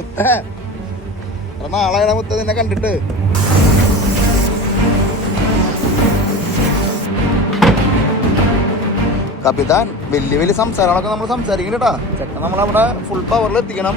മുത്തേ നാളെ മുത്ത നിന്നെ കണ്ടിട്ട്. കപ്പിത്താൻ വലിയ വലിയ സംസാരങ്ങളൊക്കെ നമ്മൾ സംസാരിക്കണ്ടാ. ചെക്കൻ നമ്മളവിടെ ഫുൾ പവറിൽ എത്തിക്കണം.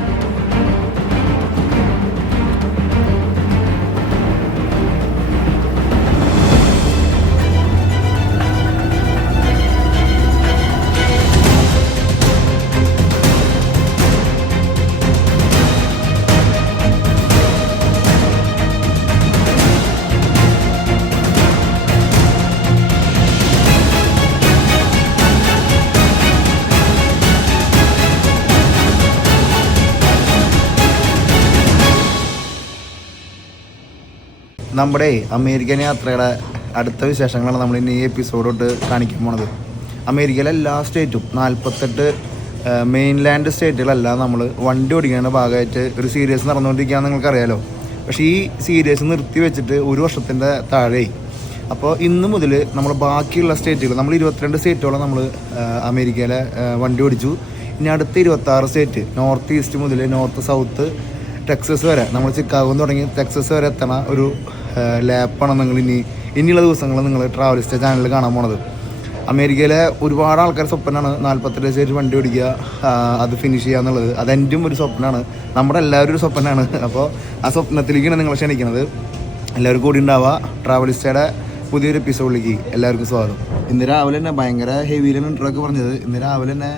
നമ്മുടെ അമേരിക്കൻ യാത്രയുടെ അടുത്ത വിശേഷങ്ങളാണ് നമ്മൾ ഇനി ഈ എപ്പിസോഡോട്ട് കാണിക്കാൻ പോണത്. അമേരിക്കയിലെ എല്ലാ സ്റ്റേറ്റും 48 മെയിൻലാൻഡ് സ്റ്റേറ്റുകളെല്ലാം നമ്മൾ വണ്ടി ഓടിക്കുന്നതിൻ്റെ ഭാഗമായിട്ട് ഒരു സീരീസ് നടന്നുകൊണ്ടിരിക്കുകയാണെന്ന് നിങ്ങൾക്കറിയാലോ. പക്ഷേ ഈ സീരീസ് നിർത്തി വെച്ചിട്ട് 1 വർഷത്തിൻ്റെ താഴെയായി. അപ്പോൾ ഇന്ന് മുതൽ നമ്മൾ ബാക്കിയുള്ള സ്റ്റേറ്റുകൾ, നമ്മൾ 22 സ്റ്റേറ്റുകളും നമ്മൾ അമേരിക്കയിലെ വണ്ടി ഓടിച്ചു. ഇനി അടുത്ത 26 സ്റ്റേറ്റ്, നോർത്ത് ഈസ്റ്റ് മുതൽ നോർത്ത് സൗത്ത് ടെക്സസ് വരെ, നമ്മൾ ചിക്കാഗോ തുടങ്ങി ടെക്സസ് വരെ എത്തണ ഒരു ലാപ്പാണ് നിങ്ങൾ ഇനിയുള്ള ദിവസങ്ങൾ നിങ്ങൾ ട്രാവലിസ്റ്റ് ചാനലിൽ കാണാൻ പോണത്. അമേരിക്കയിലെ ഒരുപാട് ആൾക്കാർ സ്വപ്നമാണ് 42 സ്റ്റേറ്റ് വണ്ടി ഓടിക്കുക, അത് ഫിനിഷ് ചെയ്യുക എന്നുള്ളത്. അതെൻ്റെയും ഒരു സ്വപ്നമാണ്, നമ്മുടെ എല്ലാവരും ഒരു സ്വപ്നമാണ്. അപ്പോൾ ആ സ്വപ്നത്തിലേക്കാണ് നിങ്ങൾ ക്ഷണിക്കുന്നത്. എല്ലാവരും കൂടി ഉണ്ടാവുക. ട്രാവലിസ്റ്റയുടെ പുതിയൊരു എപ്പിസോഡിലേക്ക് എല്ലാവർക്കും സ്വാഗതം. ഇന്ന് രാവിലെ തന്നെ ഭയങ്കര ഹെവിയിലാണ് ഇൻട്രോയൊക്കെ പറഞ്ഞത്. ഇന്ന് രാവിലെ തന്നെ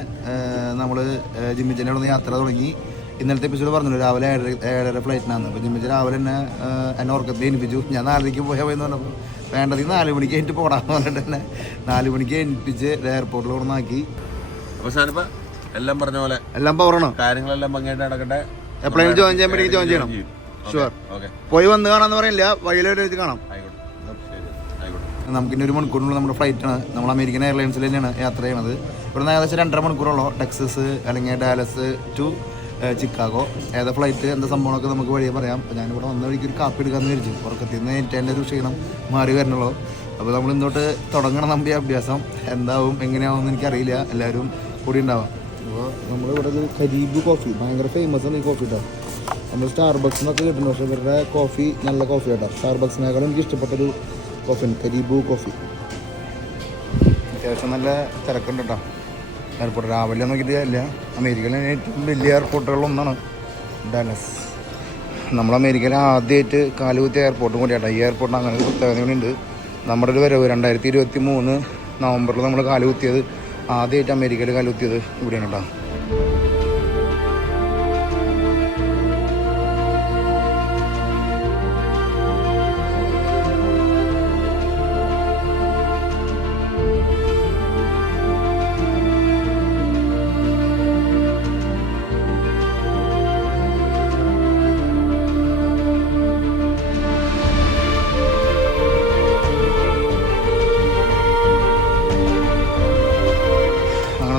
നമ്മൾ ജിമ്മിച്ചൻ്റെ അവിടെ നിന്ന് യാത്ര തുടങ്ങി. ഇന്നലത്തെ എപ്പിസോഡ് പറഞ്ഞല്ലോ രാവിലെ 7:30 ഫ്ലൈറ്റിനാണ്. അപ്പോൾ ജിമ്മിച്ച് രാവിലെ എന്നെ ഓർക്കത്തിൽ ഏൽപ്പിച്ചു. ഞാൻ 4:00 പോയാൽ പോയെന്ന് പറഞ്ഞപ്പോൾ വേണ്ടത് 4 മണിക്ക് കഴിഞ്ഞിട്ട് പോടാന്ന് പറഞ്ഞിട്ട് തന്നെ 4 മണിക്ക് ഏൽപ്പിച്ച് എയർപോർട്ടിൽ കൊണ്ടാക്കി. അവസാനം എല്ലാം പറഞ്ഞ പോലെ എല്ലാം പവറാണോ, കാര്യങ്ങളെല്ലാം ഭംഗിയായിട്ട് നടക്കട്ടെ. എപ്പോഴെങ്കിലും ജോയിൻ ചെയ്യാൻ വേണ്ടി ജോയിൻ ചെയ്യണം. ഷുവർ. പോയി വന്ന് കാണാമെന്ന് പറയില്ല, വഴിയിലൊരു വെച്ച് കാണാം. നമുക്കിനി 1 മണിക്കൂറിനുള്ള നമ്മുടെ ഫ്ലൈറ്റാണ്. നമ്മൾ അമേരിക്കൻ എയർലൈൻസിൽ തന്നെയാണ് യാത്ര ചെയ്യണത്. ഇവിടുന്ന് ഏകദേശം 2.5 മണിക്കൂറുള്ളൂ. ടെക്സസ് അല്ലെങ്കിൽ ഡാലസ് ടു ചിക്കാഗോ. ഏതാ ഫ്ലൈറ്റ് എന്താ സംഭവമൊക്കെ നമുക്ക് വഴിയെ പറയാം. അപ്പോൾ ഞാനിവിടെ വന്ന വഴിക്ക് ഒരു കാപ്പി എടുക്കാമെന്ന് വിചാരിച്ചു. ഉറക്കത്തിൽ നിന്ന് ഏറ്റവും ഒരു ക്ഷീണം മാറി വരണല്ലോ. അപ്പോൾ നമ്മൾ ഇന്നോട്ട് തുടങ്ങണം നമ്മുടെ അഭ്യാസം. എന്താവും എങ്ങനെയാവും എനിക്കറിയില്ല. എല്ലാവരും കൂടി ഉണ്ടാവാം. അപ്പോൾ നമ്മളിവിടെ ഒരു കരീബ് കോഫി ഭയങ്കര ഫേമസ് ആണ് ഈ കോഫി കേട്ടോ. നമ്മൾ സ്റ്റാർബക്സിനൊക്കെ കിട്ടുന്നു, പക്ഷേ ഇവരുടെ കോഫി നല്ല കോഫി കേട്ടോ. സ്റ്റാർബക്സിനേക്കാളും എനിക്ക് ഇഷ്ടപ്പെട്ടൊരു കോഫിയാണ് കരീബ് കോഫി. അത്യാവശ്യം നല്ല തിരക്കുണ്ട് കേട്ടോ എയർപോർട്ട്. രാവിലെ നോക്കിയിട്ട് ഇല്ല. അമേരിക്കയിലെ ഏറ്റവും വലിയ എയർപോർട്ടുകളിലൊന്നാണ് ഡാലസ്. നമ്മൾ അമേരിക്കയിലെ ആദ്യമായിട്ട് കാലുകുത്തിയ എയർപോർട്ടും കൂടിയാട്ടോ ഈ എയർപോർട്ടിന്. അങ്ങനെ ഒരു പ്രത്യേകത കൂടിയുണ്ട്. നമ്മുടെ ഒരു വരവ് 2023 നവംബറിൽ നമ്മൾ കാലുകുത്തിയത്, ആദ്യമായിട്ട് അമേരിക്കയിൽ കാലുകുത്തിയത് ഇവിടെയാണ് കേട്ടോ.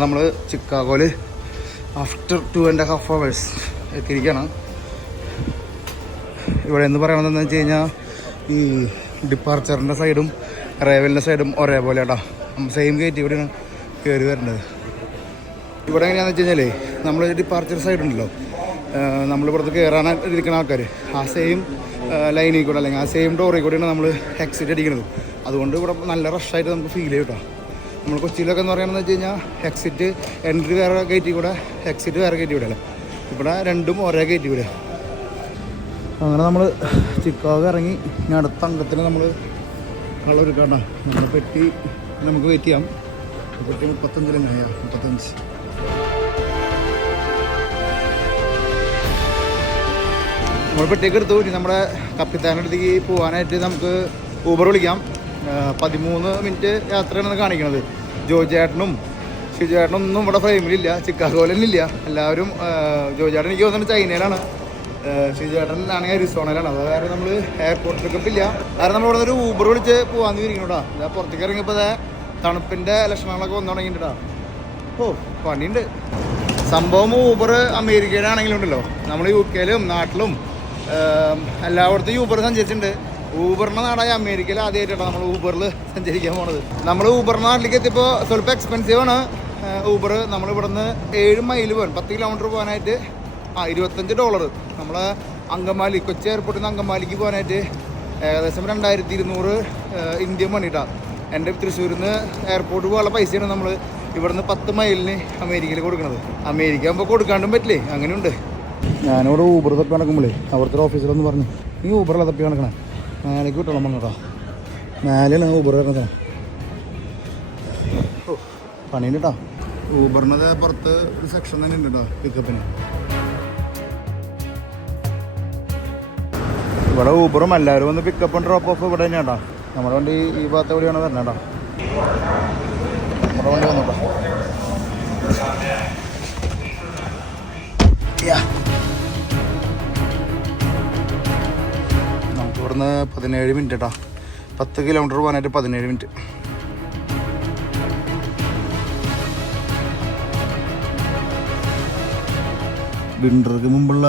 നമ്മൾ ചിക്കാഗോയിൽ ആഫ്റ്റർ 2.5 hours എത്തിയിരിക്കുകയാണ്. ഇവിടെ എന്ന് പറയണതെന്ന് വെച്ച് കഴിഞ്ഞാൽ ഈ ഡിപ്പാർച്ചറിൻ്റെ സൈഡും അറൈവലിൻ്റെ സൈഡും ഒരേപോലെ കേട്ടോ. സെയിം ഗേറ്റ് ഇവിടെയാണ് കയറി വരേണ്ടത്. ഇവിടെ എങ്ങനെയാണെന്ന് വെച്ച് കഴിഞ്ഞാൽ നമ്മൾ ഡിപ്പാർച്ചർ സൈഡ് ഉണ്ടല്ലോ, നമ്മളിവിടുത്തെ കയറാനായിട്ട് ഇരിക്കുന്ന ആൾക്കാർ ആ സെയിം ലൈനിൽ കൂടെ അല്ലെങ്കിൽ ആ സെയിം ഡോറിൽ കൂടെയാണ് നമ്മൾ എക്സിറ്റ് അടിക്കുന്നത്. അതുകൊണ്ട് ഇവിടെ നല്ല റഷായിട്ട് നമുക്ക് ഫീൽ ചെയ്യും കേട്ടോ. നമ്മൾ കൊച്ചിയിലൊക്കെ എന്ന് പറയുകയാണെന്ന് വെച്ച് കഴിഞ്ഞാൽ എക്സിറ്റ് എൻട്രി വേറെ ഗേറ്റിൽ കൂടെ, എക്സിറ്റ് വേറെ ഗേറ്റിൽ കൂടെ അല്ലേ. ഇവിടെ രണ്ടും ഒരേ ഗേറ്റിൽ കൂടെ. അങ്ങനെ നമ്മൾ ചിക്കാഗോ ഇറങ്ങി. ഇനി അടുത്ത അംഗത്തിന് നമ്മൾ കളവെടുക്കാം. നമ്മുടെ പെട്ടി നമുക്ക് വെയിറ്റ് ചെയ്യാം. പെട്ടി 35. നമ്മൾ പെട്ടിയൊക്കെ എടുത്തു. ഇനി നമ്മുടെ കപ്പിത്താൻ്റെ അടുത്തേക്ക് പോകാനായിട്ട് നമുക്ക് ഊബർ വിളിക്കാം. 13 മിനിറ്റ് യാത്രയാണ് കാണിക്കുന്നത്. ജോജേട്ടനും ഷിജേട്ടനും ഒന്നും ഇവിടെ ഫ്രെയിമിലില്ല, ചിക്കാഗോയിലില്ല. എല്ലാവരും ജോജേട്ടൻ എനിക്ക് തോന്നുന്നത് ചൈനയിലാണ്, ഷിജേട്ടൻ ആണെങ്കിൽ അരിസോണയിലാണ്. അത് കാരണം നമ്മൾ എയർപോർട്ടിലൊക്കെ ഇല്ല. കാരണം നമ്മളിവിടെ ഒരു ഊബർ വിളിച്ച് പോകാമെന്ന് വിരിക്കണോടാ. ഞാൻ പുറത്തേക്ക് ഇറങ്ങിയപ്പോൾ തണുപ്പിൻ്റെ ലക്ഷണങ്ങളൊക്കെ വന്നു തുടങ്ങിയിട്ടുണ്ടാ. ഓ പണിയുണ്ട് സംഭവം. ഊബർ അമേരിക്കയിലാണെങ്കിലും ഉണ്ടല്ലോ, നമ്മൾ UK നാട്ടിലും എല്ലായിടത്തും ഊബർ സഞ്ചരിച്ചിട്ടുണ്ട്. ഊബറിൻ്റെ നാടായ അമേരിക്കയിൽ ആദ്യമായിട്ടാണ് നമ്മൾ ഊബറിൽ സഞ്ചരിക്കാൻ പോണത്. നമ്മൾ ഊബറിൻ്റെ നാട്ടിലേക്ക് എത്തിയപ്പോൾ സ്വല്പം എക്സ്പെൻസീവാണ് ഊബർ. നമ്മളിവിടെ നിന്ന് 7 മൈൽ പോകാൻ 10 കിലോമീറ്റർ പോകാനായിട്ട് $25. നമ്മളെ അങ്കമാലി, കൊച്ചി എയർപോർട്ടിൽ നിന്ന് അങ്കമാലിക്ക് പോകാനായിട്ട് ഏകദേശം 2200 ഇന്ത്യൻ മണിട്ടാണ്. എൻ്റെ തൃശ്ശൂരിൽ നിന്ന് എയർപോർട്ട് പോകാനുള്ള പൈസയാണ് നമ്മൾ ഇവിടുന്ന് 10 മൈലിന് അമേരിക്കയിൽ കൊടുക്കുന്നത്. അമേരിക്ക ആകുമ്പോൾ കൊടുക്കാണ്ടും പറ്റില്ലേ, അങ്ങനെയുണ്ട്. ഞാനിവിടെ ഊബർ തപ്പി നടക്കുമ്പോഴേ അവിടുത്തെ ഓഫീസിലൊന്ന് പറഞ്ഞു, ഈ ഊബറിലെ തപ്പി നടക്കണേ, മേലേക്ക് വിട്ടോളം വന്നോട്ടോ. മേലെയാണ് ഊബർ വരുന്നത്. പണിയുണ്ട് കേട്ടോ. ഊബറിനത് പുറത്ത് ഒരു സെക്ഷൻ തന്നെ ഉണ്ട് കേട്ടോ പിക്കപ്പിന്. ഇവിടെ ഊബറും എല്ലാവരും വന്ന് പിക്കപ്പ് ഡ്രോപ്പ് ഓഫ് ഇവിടെ തന്നെയാണ് കേട്ടോ. നമ്മുടെ വണ്ടി ഈ ഭാഗത്ത് എവിടെയാണ് വരണേ കേട്ടോ. നമ്മുടെ വണ്ടി വന്നോട്ടോ. നമുക്ക് ഇവിടുന്ന് 17 മിനിറ്റ് കേട്ടോ. 10 കിലോമീറ്റർ പോകാനായിട്ട് 17 മിനിറ്റ്. വിൻ്റർക്ക് മുമ്പുള്ള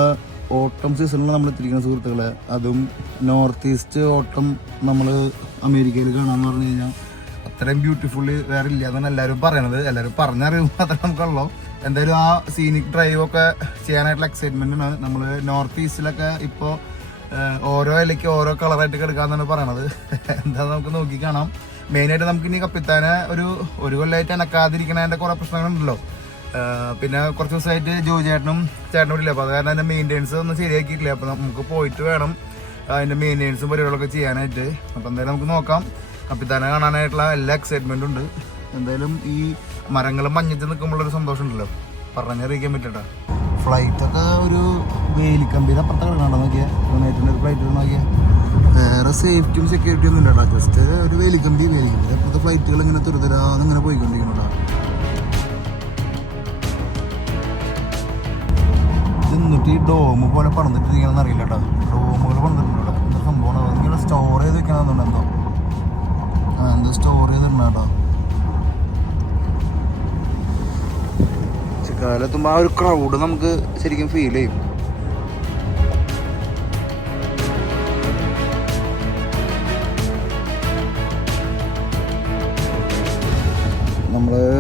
ഓട്ടം സീസണിൽ നമ്മൾ എത്തിയിരിക്കുന്ന സുഹൃത്തുക്കളെ, അതും നോർത്ത് ഈസ്റ്റ് ഓട്ടം നമ്മൾ അമേരിക്കയിൽ കാണാമെന്ന് പറഞ്ഞു കഴിഞ്ഞാൽ അത്രയും ബ്യൂട്ടിഫുള്ളി വേറെ ഇല്ല എന്നാണ് എല്ലാവരും പറയണത്. എല്ലാവരും പറഞ്ഞറിയുമ്പോൾ മാത്രമേ നമുക്കുള്ളൂ. എന്തായാലും ആ സീനിക് ഡ്രൈവ് ഒക്കെ ചെയ്യാനായിട്ടുള്ള എക്സൈറ്റ്മെൻ്റ് ആണ്. നമ്മൾ നോർത്ത് ഈസ്റ്റിലൊക്കെ ഇപ്പോൾ ഓരോ ഇലയ്ക്ക് ഓരോ കളറായിട്ട് കിടക്കാമെന്നാണ് പറയണത്. എന്താ നമുക്ക് നോക്കി കാണാം. മെയിനായിട്ട് നമുക്ക് ഇനി കപ്പിത്താനെ ഒരു കൊല്ലമായിട്ട് അനക്കാതിരിക്കണതിൻ്റെ കുറേ പ്രശ്നങ്ങളുണ്ടല്ലോ. പിന്നെ കുറച്ച് ദിവസമായിട്ട് ചേട്ടനും ഇല്ല. അപ്പോൾ അത് കാരണം അതിൻ്റെ മെയിൻ്റെനൻസ് ഒന്നും ശരിയാക്കിയിട്ടില്ല. അപ്പോൾ നമുക്ക് പോയിട്ട് വേണം അതിൻ്റെ മെയിൻ്റെനൻസും പരിപാടികളൊക്കെ ചെയ്യാനായിട്ട്. അപ്പോൾ എന്തായാലും നമുക്ക് നോക്കാം. കപ്പിത്താനെ കാണാനായിട്ടുള്ള എല്ലാ എക്സൈറ്റ്മെൻറ്റും ഉണ്ട്. എന്തായാലും ഈ മരങ്ങളും മഞ്ഞത്ത് നിൽക്കുമ്പോഴൊരു സന്തോഷം ഉണ്ടല്ലോ, പറഞ്ഞറിയിക്കാൻ പറ്റട്ടെ. ഫ്ലൈറ്റൊക്കെ ഒരു വേലിക്കമ്പിയുടെ അപ്പുറത്തൊക്കെ കിടക്കണ്ടോ നോക്കിയാൽ, യുണൈറ്റഡിൻ്റെ ഒരു ഫ്ലൈറ്റ് നോക്കിയാൽ വേറെ സേഫ്റ്റിയും സെക്യൂരിറ്റിയും ഒന്നും ഇല്ല കേട്ടോ. ജസ്റ്റ് ഒരു വേലിക്കമ്പി അപ്പുറത്തെ ഫ്ലൈറ്റുകൾ ഇങ്ങനെ തുരുതരാന്നിങ്ങനെ പോയിക്കൊണ്ടിരിക്കുന്നുണ്ടോ. എന്നിട്ട് ഈ ഡോം പോലെ പണിതിട്ടിരിക്കണമെന്ന് അറിയില്ല കേട്ടോ. ഡോമുകൾ പണിതിട്ടുണ്ട് ഇവിടെ. എന്താ സംഭവമാണ് ഇങ്ങനെ സ്റ്റോർ ചെയ്ത് വെക്കണമെന്നുണ്ട്. എന്തോ സ്റ്റോർ ചെയ്തിട്ടുണ്ട് കേട്ടോ. ചിക്കാലെത്തുമ്പോൾ ആ ഒരു ക്രൗഡ് നമുക്ക് ശരിക്കും ഫീൽ ചെയ്യും.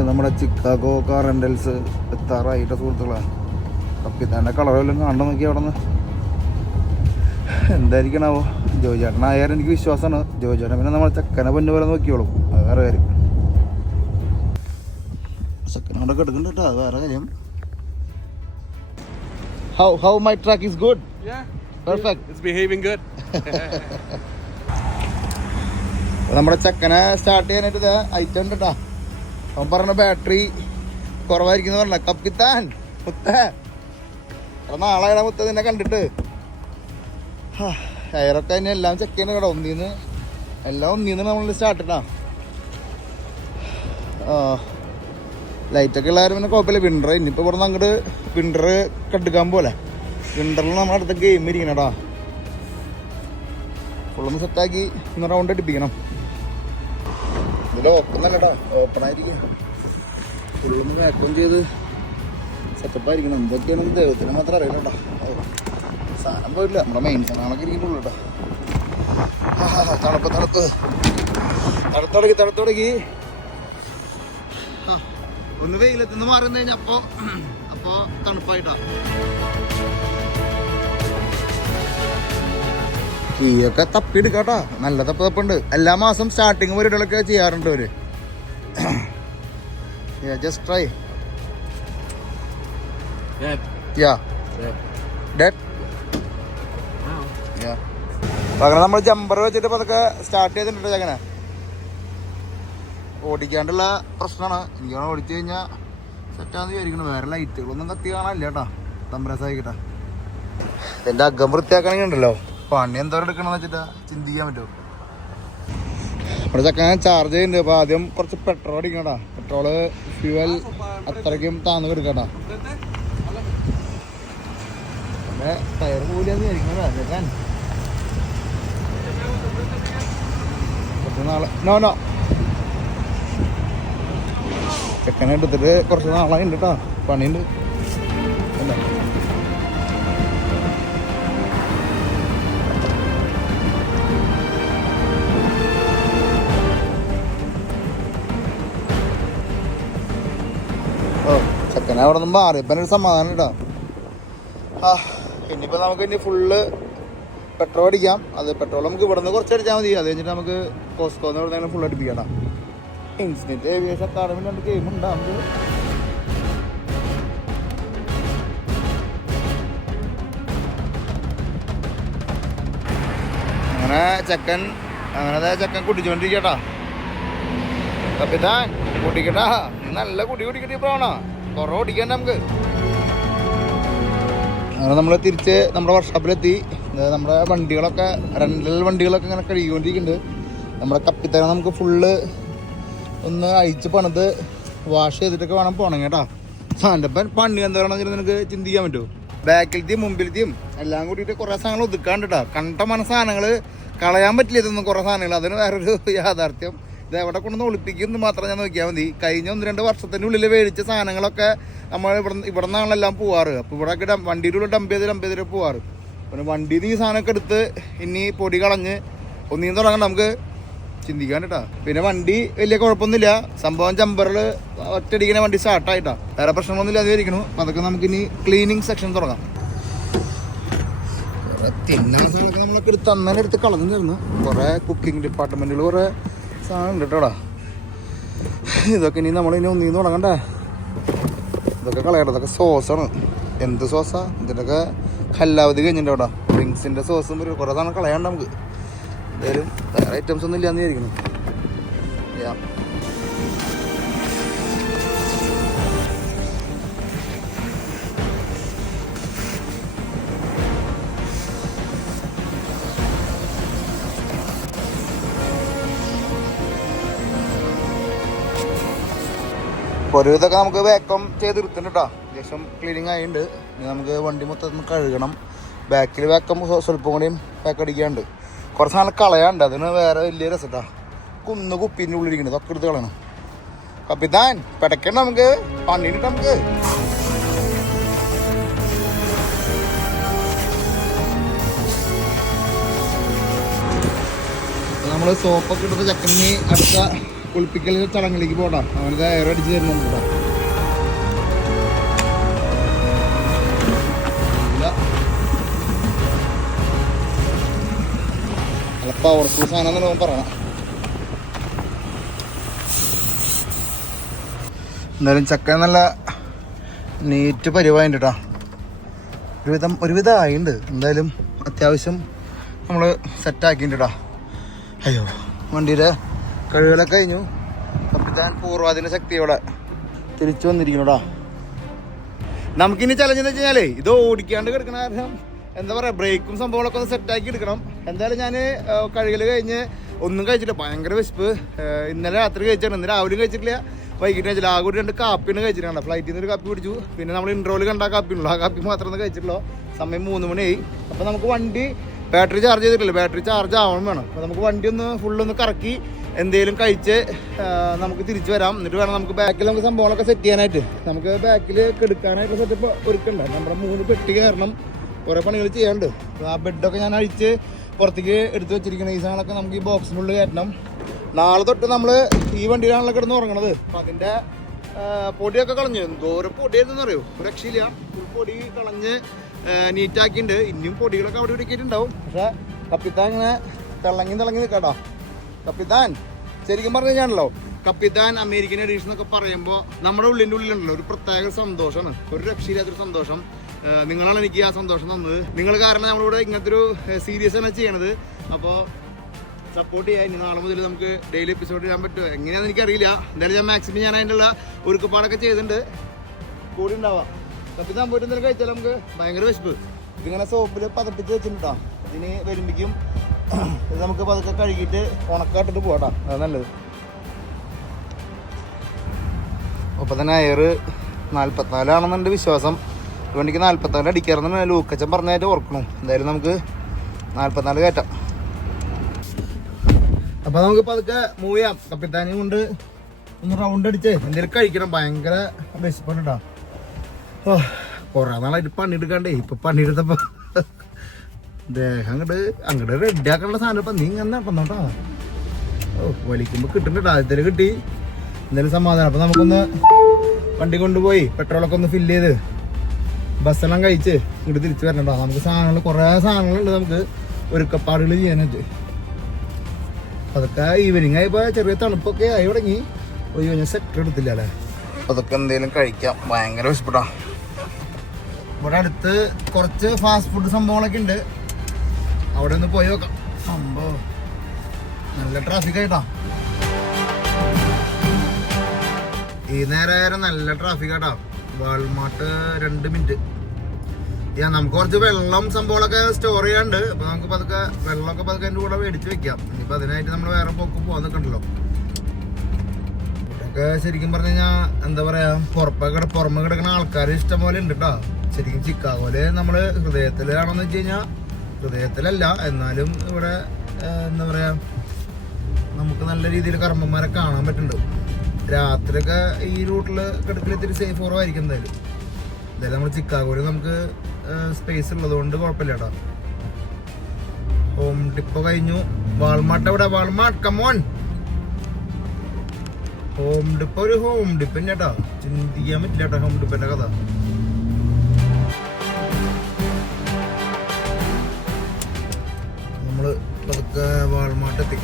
നമ്മുടെ ചിക്കാഗോ കാർ റെൻ്റൽസ് എത്താറായിട്ട് സുഹൃത്തുക്കളാണ്. കപ്പിത്താൻ്റെ കളറെല്ലാം കാണാൻ നോക്കി അവിടെ നിന്ന് എന്തായിരിക്കണാവോ. ചേട്ടനായാലും എനിക്ക് വിശ്വാസമാണ്. ചേട്ടൻ പിന്നെ നമ്മളെ ചെക്കനെ പൊന്നു പോലെ നോക്കിയോളും, അത് വേറെ കാര്യം. ചെക്കനോടൊക്കെ എടുക്കുന്നുണ്ട് കേട്ടോ, അത് വേറെ കാര്യം. How my truck is good? Yeah. Perfect. It's behaving good. നമ്മുടെ ചെക്കനെ സ്റ്റാർട്ട് ചെയ്യാനായിട്ട് ഇത് ഐറ്റം ഉണ്ട് കേട്ടോ. അവൻ പറഞ്ഞ ബാറ്ററി കുറവായിരിക്കുന്ന പറഞ്ഞ കപ്പിത്താൻ മുത്തേ നാളെ മുത്ത നിന്നെ കണ്ടിട്ട്. ടയറൊക്കെ അതിന് എല്ലാം ചെക്ക് ചെയ്യുന്ന കേട്ടോ. ഒന്നീന്ന് നമ്മൾ സ്റ്റാർട്ട് ഇട്ടാ. ലൈറ്റൊക്കെ ഉള്ളവരും പിന്നെ കുഴപ്പമില്ല. വിൻ്റർ ഇനിയിപ്പോൾ ഇവിടെ നിന്ന് അങ്ങോട്ട് വിൻ്റർ കെടുക്കാൻ പോലെ. വിൻ്ററിൽ നമ്മുടെ അടുത്ത ഗെയിം ഇരിക്കണം കേട്ടോ. ഫുള്ളൊന്ന് സെറ്റാക്കി ഇന്ന് റൗണ്ട് അടിപ്പിക്കണം. ഇതിൽ ഓപ്പൺ അല്ല കേട്ടോ, ഓപ്പൺ ആയിരിക്കും. ഫുള്ളൊന്ന് വാക്വം ചെയ്ത് സെറ്റപ്പായിരിക്കണം. എന്തൊക്കെയാണെന്ന് ദൈവത്തിന് മാത്രം അറിയില്ല കേട്ടോ. സാധനം പോയിട്ടില്ല, നമ്മുടെ മെയിൻ സാധനങ്ങളൊക്കെ ഇരിക്കുന്നുള്ളൂ കേട്ടോ. തണുത്തുടങ്ങി ഒന്ന് വെയിലത്തുനിന്ന് മാറി കഴിഞ്ഞാൽ അപ്പോ തണുപ്പായിട്ടാ. കീയൊക്കെ തപ്പിയെടുക്കാട്ടോ. നല്ല തപ്പുണ്ട്. എല്ലാ മാസം സ്റ്റാർട്ടിങ് പരിപാടികളൊക്കെ ചെയ്യാറുണ്ട് അവര്. Just try. അങ്ങനെ നമ്മൾ ജമ്പർ വെച്ചിട്ട് അതൊക്കെ സ്റ്റാർട്ട് ചെയ്തിട്ടുണ്ട്. അങ്ങനെ ഓടിക്കാണ്ടുള്ള പ്രശ്നമാണ്. എനിക്കാണ് ഓടിച്ചു കഴിഞ്ഞാൽ സെറ്റാന്ന് വിചാരിക്കണം. വേറെ ലൈറ്റുകളൊന്നും കത്തി കാണാനില്ല കേട്ടോ. തമ്പരസായിട്ടാ. എൻ്റെ അകം വൃത്തിയാക്കണമെങ്കിൽ ഉണ്ടല്ലോ പണി എന്തോരം എടുക്കണമെന്ന് വെച്ചിട്ടാ ചിന്തിക്കാൻ പറ്റുമോ. ഇവിടെ ചക്കാൻ ചാർജ് ചെയ്യുന്നുണ്ട്. അപ്പോൾ ആദ്യം കുറച്ച് പെട്രോൾ അടിക്കണടാ. പെട്രോള് ഫ്യൂവൽ അത്രയ്ക്കും താന്ന് എടുക്കട്ടാ. പിന്നെ ടയർ കൂലിയാന്ന് വിചാരിക്കണതാ ചേക്കാൻ. കുറച്ച് നാളെ നോ ചെക്കനെ എടുത്തിട്ട് കുറച്ച് നാളായി ഉണ്ട് കേട്ടോ. പണിയുണ്ട്. അല്ല ചെക്കനെ അവിടെ നിന്ന് മാറിയപ്പോ ഒരു സമാധാനം കേട്ടോ. ഇനിയിപ്പോൾ നമുക്ക് ഇനി ഫുള്ള് പെട്രോൾ അടിക്കാം. അത് പെട്രോൾ നമുക്ക് ഇവിടെ നിന്ന് കുറച്ച് അടിച്ചാൽ മതി. അത് കഴിഞ്ഞിട്ട് നമുക്ക് കോസ്കോന്ന് എവിടെയെങ്കിലും ഫുൾ അടിപ്പിക്കണം. ഇൻസിഡൻറ്റ് ഏവിയേഷൻ അക്കാഡമി 2 ഗെയിം ഉണ്ട് നമുക്ക്. അങ്ങനെ ചെക്കൻ കുടിച്ചോണ്ടിരിക്കട്ടാ. കപ്പിത്താൻ കുടിക്കട്ടാ, നല്ല കുടിക്കട്ടി പോണോ, കുറേ കുടിക്കണ്ട നമുക്ക്. അങ്ങനെ നമ്മൾ തിരിച്ച് നമ്മുടെ വർക്ക്ഷോപ്പിലെത്തി. നമ്മുടെ വണ്ടികളൊക്കെ റെൻ്റൽ വണ്ടികളൊക്കെ ഇങ്ങനെ കഴുകിക്കൊണ്ടിരിക്കുന്നുണ്ട്. നമ്മുടെ കപ്പിത്താനെ നമുക്ക് ഫുള്ള് ഒന്ന് അഴിച്ച് പണിത് വാഷ് ചെയ്തിട്ടൊക്കെ വേണം പോകണം കേട്ടോ. സാറിൻ്റെ പണി എന്താ പറയണമെന്ന് നിനക്ക് ചിന്തിക്കാൻ പറ്റുമോ? ബാക്കിലത്തെയും മുമ്പിലത്തെയും എല്ലാം കൂടിയിട്ട് കുറേ സാധനങ്ങൾ ഒതുക്കാണ്ട് കേട്ടോ. കണ്ട സാധനങ്ങൾ കളയാൻ പറ്റില്ല. ഇതൊന്നും കുറേ സാധനങ്ങൾ, അതിന് വേറൊരു യാഥാർത്ഥ്യം. ഇത് എവിടെ കൊണ്ടൊന്ന് ഒളിപ്പിക്കുമെന്ന് മാത്രം ഞാൻ നോക്കിയാൽ മതി. കഴിഞ്ഞ 1-2 വർഷത്തിൻ്റെ ഉള്ളിൽ മേടിച്ച സാധനങ്ങളൊക്കെ നമ്മൾ ഇവിടെ നിന്നാണെല്ലാം പോവാറ്. അപ്പോൾ ഇവിടെയൊക്കെ വണ്ടിയിലൂടെ ഡംപ് ചെയ്തിട്ട് പോവാറ്. പിന്നെ വണ്ടിയിൽ നിന്ന് ഈ സാധനമൊക്കെ എടുത്ത് ഇനി പൊടി കളഞ്ഞ് ഒന്നീന്ന് തുടങ്ങാൻ നമുക്ക് ചിന്തിക്കാൻ കേട്ടോ. പിന്നെ വണ്ടി വലിയ കുഴപ്പമൊന്നുമില്ല. സംഭവം ജമ്പറിൽ ഒറ്റയടിക്കുന്ന വണ്ടി സ്റ്റാർട്ടായിട്ടാ, വേറെ പ്രശ്നങ്ങളൊന്നുമില്ല. അത് ഇരിക്കണു. അപ്പം അതൊക്കെ നമുക്കിനി ക്ലീനിങ് സെക്ഷൻ തുടങ്ങാം. തിന്നാൻ സാധനമൊക്കെ നമ്മളൊക്കെ എടുത്ത് അന്നേരം എടുത്ത് കളഞ്ഞു തരുന്നു. കുറേ കുക്കിംഗ് ഡിപ്പാർട്ട്മെൻറ്റുകൾ കുറേ സാധനം ഉണ്ട് കേട്ടോടാ. ഇതൊക്കെ ഇനി നമ്മളിനി ഒന്നീന്ന് തുടങ്ങണ്ടേ. ഇതൊക്കെ കളയട്ടെ. ഇതൊക്കെ സോസാണ്. എന്ത് സോസാ ഇതിൻ്റെയൊക്കെ കല്ലാവധി കഴിഞ്ഞിട്ടുണ്ട് കേട്ടോ. ഡ്രിങ്ക്സിൻ്റെ സോസും കുറേ സാധനം കളയാണ്ട് നമുക്ക്. എന്തായാലും വേറെ ഐറ്റംസ് ഒന്നും ഇല്ലാന്ന് വിചാരിക്കണം. ഒരു ഇതൊക്കെ നമുക്ക് വാക്വം ചെയ്തെടുത്തിട്ടുണ്ട് കേട്ടോ. അത്യാവശ്യം ക്ലീനിങ് ആയിട്ടുണ്ട്. ഇനി നമുക്ക് വണ്ടി മൊത്തം കഴുകണം. ബാക്കിൽ വാക്വം സ്വല്പം കൂടിയും പാക്ക് അടിക്കാണ്ട്. കുറച്ച് സാധനം കളയാണ്ട്. അതിന് വേറെ വലിയ രസട്ടാ. കുപ്പീൻ്റെ ഉള്ളിലിരിക്കുന്നത് ഇതൊക്കെ എടുത്ത് കളയണം. കപ്പിത്താൻ പിടയ്ക്കണ്ട നമുക്ക്, പണിയിട്ട് നമുക്ക്. നമ്മൾ സോപ്പൊക്കെ എടുത്ത് ചക്കന്നി അടുത്ത കുളിപ്പിക്കൽ ചടങ്ങിലേക്ക് പോടാം. അവനത് എയർ അടിച്ച് തരുന്നുണ്ട് കേട്ടോ. നല്ല പവർഫുൾ സാധനം എന്ന് പറയണം. എന്തായാലും ചക്ക നല്ല നീറ്റ് പരിവായിട്ടുണ്ട് കേട്ടോ. ഒരുവിധം ആയിട്ടുണ്ട്. എന്തായാലും അത്യാവശ്യം നമ്മൾ സെറ്റാക്കിയിട്ടുണ്ട് കേട്ടോ. അയ്യോ, വണ്ടിയുടെ കഴുകലൊക്കെ കഴിഞ്ഞു. കപ്പിത്താൻ പൂർവാധിന ശക്തിയോടെ തിരിച്ചു വന്നിരിക്കണോടാ. നമുക്കിനി ചലഞ്ച് എന്ന് വെച്ച് കഴിഞ്ഞാലേ ഇത് ഓടിക്കാണ്ട് കിടക്കണ കാരണം എന്താ പറയുക, ബ്രേക്കും സംഭവങ്ങളൊക്കെ ഒന്ന് സെറ്റാക്കി എടുക്കണം. എന്തായാലും ഞാൻ കഴുകൽ കഴിഞ്ഞ് ഒന്നും കഴിച്ചില്ല. ഭയങ്കര വിശപ്പ്. ഇന്നലെ രാത്രി കഴിച്ചാണ്, ഇന്ന് രാവിലെ കഴിച്ചിട്ടില്ല, വൈകിട്ട് കഴിച്ചില്ല. ആ കൂടി 2 കാപ്പിയാണ് കഴിച്ചിട്ടുണ്ട്. ഫ്ലൈറ്റിൽ നിന്ന് ഒരു കാപ്പി പിടിച്ചു. പിന്നെ നമ്മൾ ഇൻട്രോയിൽ കണ്ട കാപ്പിയുള്ളൂ. ആ കാപ്പി മാത്രമേ കഴിച്ചിട്ടുള്ളൂ. സമയം 3 മണിയായി. അപ്പോൾ നമുക്ക് വണ്ടി ബാറ്ററി ചാർജ് ചെയ്തിട്ടില്ല. ബാറ്ററി ചാർജ് ആവണം വേണം. അപ്പോൾ നമുക്ക് വണ്ടി ഒന്ന് ഫുള്ളൊന്ന് കറക്കി എന്തെങ്കിലും കഴിച്ച് നമുക്ക് തിരിച്ചു വരാം. എന്നിട്ട് വേണം നമുക്ക് ബാക്കിൽ നമുക്ക് സംഭവങ്ങളൊക്കെ സെറ്റ് ചെയ്യാനായിട്ട്. നമുക്ക് ബാക്കിൽ കെടുക്കാനായിട്ടുള്ള സെറ്റപ്പ് ഒരുക്കണ്ട. നമ്മുടെ 3 പെട്ടി കയറണം. കുറേ പണികൾ ചെയ്യാനുണ്ട്. ആ ബെഡൊക്കെ ഞാൻ അഴിച്ച് പുറത്തേക്ക് എടുത്ത് വെച്ചിരിക്കണം. ഈ സാധനമൊക്കെ നമുക്ക് ഈ ബോക്സിനുള്ളിൽ കയറ്റണം. നാളെ തൊട്ട് നമ്മൾ ഈ വണ്ടിയിലാണല്ലോ കിടന്ന് ഉറങ്ങണത്. അപ്പം അതിൻ്റെ പൊടിയൊക്കെ കളഞ്ഞു. എന്തോരം പൊടിയായിരുന്നെന്ന് അറിയോ, ഒരു രക്ഷയില്ല. ഫുൾ പൊടി കളഞ്ഞ് നീറ്റാക്കിയിട്ടുണ്ട്. ഇനിയും പൊടികളൊക്കെ അവിടെ ഇരിക്കിയിട്ടുണ്ടാവും. പക്ഷേ കപ്പിത്താൻ ഇങ്ങനെ തിളങ്ങി നിൽക്കാട്ടോ. കപ്പിത്താൻ ശരിക്കും പറഞ്ഞു കഴിഞ്ഞാണല്ലോ, കപ്പിത്താൻ അമേരിക്കൻ എഡീഷൻ എന്നൊക്കെ പറയുമ്പോൾ നമ്മുടെ ഉള്ളിലുണ്ടല്ലോ ഒരു പ്രത്യേക സന്തോഷമാണ്. ഒരു രക്ഷയില്ലാത്തൊരു സന്തോഷം. നിങ്ങളാണ് എനിക്ക് ആ സന്തോഷം തന്നത്. നിങ്ങൾ കാരണം നമ്മളിവിടെ ഇങ്ങനത്തെ ഒരു സീരീസ് തന്നെ ചെയ്യണത്. അപ്പോൾ സപ്പോർട്ട് ചെയ്യാൻ. ഇനി നാളെ മുതൽ നമുക്ക് ഡെയിലി എപ്പിസോഡ് ചെയ്യാൻ പറ്റുമോ എങ്ങനെയാണെന്ന് എനിക്കറിയില്ല. എന്തായാലും ഞാൻ മാക്സിമം ഞാൻ അതിൻ്റെ ഉള്ള ഒരുക്കപ്പാടൊക്കെ ചെയ്തിട്ടുണ്ട്. കൂടി ഉണ്ടാവാം. കപ്പിത്താൻ പോയിട്ട് എന്തെങ്കിലും കഴിച്ചാൽ നമുക്ക് ഭയങ്കര വിശപ്പ്. ഇതിങ്ങനെ സോപ്പിൽ പതപ്പിച്ച് വെച്ചിട്ടുണ്ടോ. ഇതിന് വരുമ്പോഴേക്കും ഇത് നമുക്ക് പതുക്കെ കഴുകിയിട്ട് ഉണക്കാട്ടിട്ട് പോകട്ടാ. അത് നല്ലത്. അപ്പോൾ തന്നെ എയർ 44 ആണെന്നുണ്ട് വിശ്വാസം. വണ്ടിക്ക് 44 അടിക്കാറെന്ന് ലൂക്കച്ചൻ പറഞ്ഞായിട്ട് ഓർക്കണം. എന്തായാലും നമുക്ക് 44 കയറ്റാം. അപ്പോൾ നമുക്ക് പതുക്കെ മൂവ് ചെയ്യാം. കപ്പിത്താനെ കൊണ്ട് ഒന്ന് റൗണ്ട് അടിച്ച് എന്തെങ്കിലും കഴിക്കണം. ഭയങ്കര വിശപ്പുണ്ട് കേട്ടോ. ഓ, കുറേ നാളായിട്ട് പണിയെടുക്കാണ്ടേ. ഇപ്പം പണിയെടുത്തപ്പോൾ ദേഹം അങ്ങോട്ട് റെഡി ആക്കാനുള്ള സാധനം ഇപ്പം നീ ഇങ്ങനെ നടന്നോട്ടോ. ഓ, വലിക്കുമ്പോൾ കിട്ടുന്നുണ്ട്. ആദ്യത്തിൽ കിട്ടി. എന്തായാലും സമാധാനം. അപ്പം നമുക്കൊന്ന് വണ്ടി കൊണ്ടുപോയി പെട്രോളൊക്കെ ഒന്ന് ഫില്ല് ചെയ്ത് ബസ്സെല്ലാം കഴിച്ച് ഇങ്ങോട്ട് തിരിച്ചു വരണോ. നമുക്ക് സാധനങ്ങൾ കുറേ സാധനങ്ങളുണ്ട് നമുക്ക് ഒരുക്കപ്പാടുകൾ ചെയ്യാനായിട്ട്. അതൊക്കെ ഈവനിങ് ആയപ്പോൾ ചെറിയ തണുപ്പൊക്കെ ആയി തുടങ്ങി. ഒരു ഞാൻ സെക്ടർ എടുത്തില്ല അല്ലേ. അതൊക്കെ എന്തെങ്കിലും കഴിക്കാം. ഭയങ്കര വിശപ്പെട്ടാ. ഇവിടെ അടുത്ത് കുറച്ച് ഫാസ്റ്റ് ഫുഡ് സംഭവങ്ങളൊക്കെ ഉണ്ട്. അവിടെ ഒന്ന് പോയി നോക്കാം. സംഭവം നല്ല ട്രാഫിക് ആയിട്ടാ. ഈ നേരം നല്ല ട്രാഫിക് ആയിട്ടാ. Walmart 2 minute. നമുക്ക് കുറച്ച് വെള്ളം സംഭവങ്ങളൊക്കെ സ്റ്റോർ ചെയ്യാണ്ട്. അപ്പൊ നമുക്ക് പതുക്കെ വെള്ളമൊക്കെ പതുക്കെ എൻ്റെ കൂടെ മേടിച്ച് വെക്കാം. ഇനിയിപ്പോൾ അതിനായിട്ട് നമ്മൾ വേറെ പോക്ക് പോകാൻ നിൽക്കണ്ടല്ലോ. ഇവിടെയൊക്കെ ശരിക്കും പറഞ്ഞു കഴിഞ്ഞാൽ എന്താ പറയാ, പുറമെ കിടക്കുന്ന ആൾക്കാർ ഇഷ്ടം പോലെ ഉണ്ട് കേട്ടോ. ശരിക്കും ചിക്കാഗോയില് നമ്മള് ഹൃദയത്തിലാണെന്ന് വെച്ച് കഴിഞ്ഞാൽ ഹൃദയത്തിലല്ല, എന്നാലും ഇവിടെ എന്താ പറയാ നമുക്ക് നല്ല രീതിയിൽ കർമ്മന്മാരെ കാണാൻ പറ്റുന്നുണ്ട്. രാത്രിയൊക്കെ ഈ റൂട്ടിൽ കിടക്കൽ ഇത്തിരി സേഫ് കുറവായിരിക്കും. എന്തായാലും നമ്മൾ ചിക്കാഗോയില് നമുക്ക് സ്പേസ് ഉള്ളത് കൊണ്ട് കുഴപ്പമില്ല കേട്ടോ. ഹോം ഡിപ്പോ കഴിഞ്ഞു. വാൾമാർട്ട് എവിടെ? Walmart come on. ഹോം ഡിപ്പോ ഒരു ഹോം ഡിപ്പ് തന്നെ കേട്ടോ. ചിന്തിക്കാൻ പറ്റില്ല കേട്ടോ ഹോം ഡിപ്പിന്റെ കഥ. നമ്മള് പതുക്കെ വാൾമാർട്ട് എത്തി.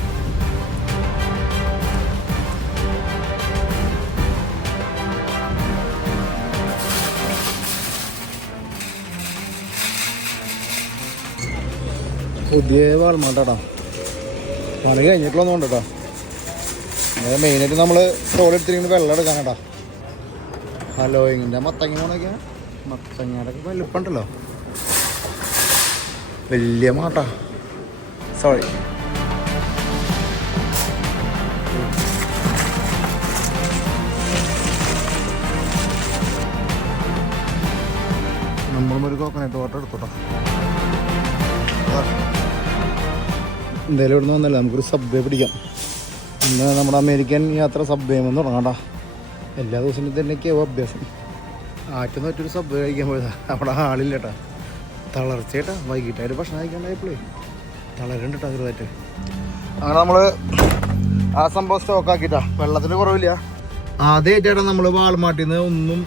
പുതിയ വാൾമാർട്ടാ. പണി കഴിഞ്ഞിട്ടുള്ളൊന്നും ഉണ്ട് കേട്ടോ. മെയിനായിട്ട് നമ്മൾ തോലെടുത്തിരിക്കുന്നത് വെള്ളം എടുക്കാൻ കേട്ടോ. ഹലോയിങ്ങിൻ്റെ മത്തങ്ങ പോണൊക്കെ മത്തങ്ങയുടെ ഒക്കെ വലിപ്പമുണ്ടല്ലോ. വലിയ മാട്ടാ. സോറി. നമ്മളും ഒരു കോക്കനട്ട് വാട്ടർ എടുത്തോട്ടോ. എന്തായാലും ഇവിടുന്ന് വന്നല്ലേ നമുക്കൊരു സബ്വേ പിടിക്കാം. ഇന്ന് നമ്മുടെ അമേരിക്കൻ യാത്ര സബ്വേമെന്ന് തുടങ്ങാട്ടാ. എല്ലാ ദിവസവും തന്നെയൊക്കെയാവും അഭ്യാസം. ആറ്റെന്ന് പറ്റൊരു സബ്വേ കഴിക്കാൻ പോയതാ. അവിടെ ആളില്ല കേട്ടാ. തളർച്ചേട്ടാ. വൈകിട്ടായിട്ട് ഭക്ഷണം കഴിക്കാണ്ടായപ്പോഴേ തളരുണ്ട് കേട്ടോ ചെറുതായിട്ട്. അങ്ങനെ നമ്മൾ ആ സംഭവം സ്റ്റോക്കാക്കിട്ടാ. വെള്ളത്തിന് കുറവില്ല. ആദ്യമായിട്ടാണ് നമ്മൾ വാൾമാർട്ടിൽ നിന്ന് ഒന്നും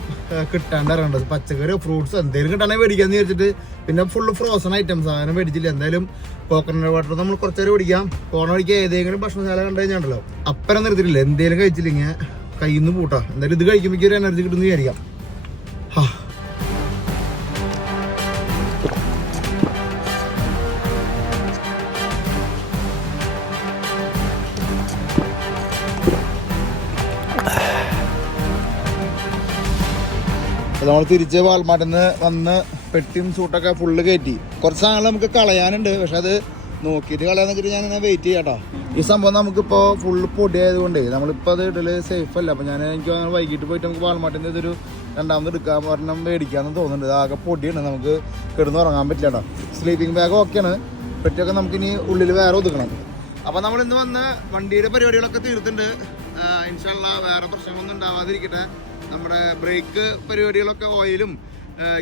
കിട്ടാണ്ട് ഇറങ്ങേണ്ടത്. പച്ചക്കറി ഫ്രൂട്ട്സ് എന്തെങ്കിലും കിട്ടാണെങ്കിൽ മേടിക്കാന്ന് വിചാരിച്ചിട്ട് പിന്നെ ഫുള്ള് ഫ്രോസൺ ഐറ്റംസ് സാധനം മേടിച്ചില്ല. എന്തായാലും കോക്കനട്ട് വാട്ടർ നമ്മൾ കുറച്ചേരം പിടിക്കാം. പോണ വഴിക്ക് ഏതെങ്കിലും ഭക്ഷണശാല കണ്ടു കഴിഞ്ഞാണ്ടല്ലോ അപ്പരം നിർത്തിയിട്ടില്ല. എന്തെങ്കിലും കഴിച്ചില്ലെങ്കിൽ കയ്യിൽ നിന്ന് പൂട്ടാ. എന്തായാലും ഇത് കഴിക്കുമ്പോൾ ഒരു എനർജി കിട്ടുമെന്ന് വിചാരിക്കാം. നമ്മൾ തിരിച്ച് വാൾമാർട്ടിൽ നിന്ന് വന്ന് പെട്ടിയും സൂട്ടൊക്കെ ഫുള്ള് കയറ്റി. കുറച്ച് സാധനങ്ങൾ നമുക്ക് കളയാനുണ്ട്. പക്ഷെ അത് നോക്കിയിട്ട് കളയാന്ന് വെച്ചിട്ട് ഞാനിങ്ങനെ വെയിറ്റ് ചെയ്യാം കേട്ടോ. ഈ സംഭവം നമുക്കിപ്പോൾ ഫുള്ള് പൊടി ആയതുകൊണ്ട് നമ്മളിപ്പോൾ അത് ഇടല് സേഫ് അല്ല. അപ്പോൾ എനിക്ക് വൈകിട്ട് പോയിട്ട് നമുക്ക് വാൾമാർട്ടിൻ്റെ ഇതൊരു രണ്ടാമത് എടുക്കാൻ പറഞ്ഞാൽ മേടിക്കാമെന്ന് തോന്നുന്നുണ്ട്. ആകെ പൊടിയാണ്. നമുക്ക് കിടന്ന് ഉറങ്ങാൻ പറ്റില്ല കേട്ടോ. സ്ലീപ്പിംഗ് ബാഗ് ഓക്കെയാണ്. പെട്ടിയൊക്കെ നമുക്കിനി ഉള്ളിൽ വേറെ ഒതുക്കണം. അപ്പോൾ നമ്മളിന്ന് വന്ന് വണ്ടിയുടെ പരിപാടികളൊക്കെ തീർത്തിട്ടുണ്ട്. ഇൻഷാ അല്ലാഹ് വേറെ പ്രശ്നങ്ങളൊന്നും ഉണ്ടാവാതിരിക്കട്ടെ. നമ്മുടെ ബ്രേക്ക് പരിപാടികളൊക്കെ ഓയിലും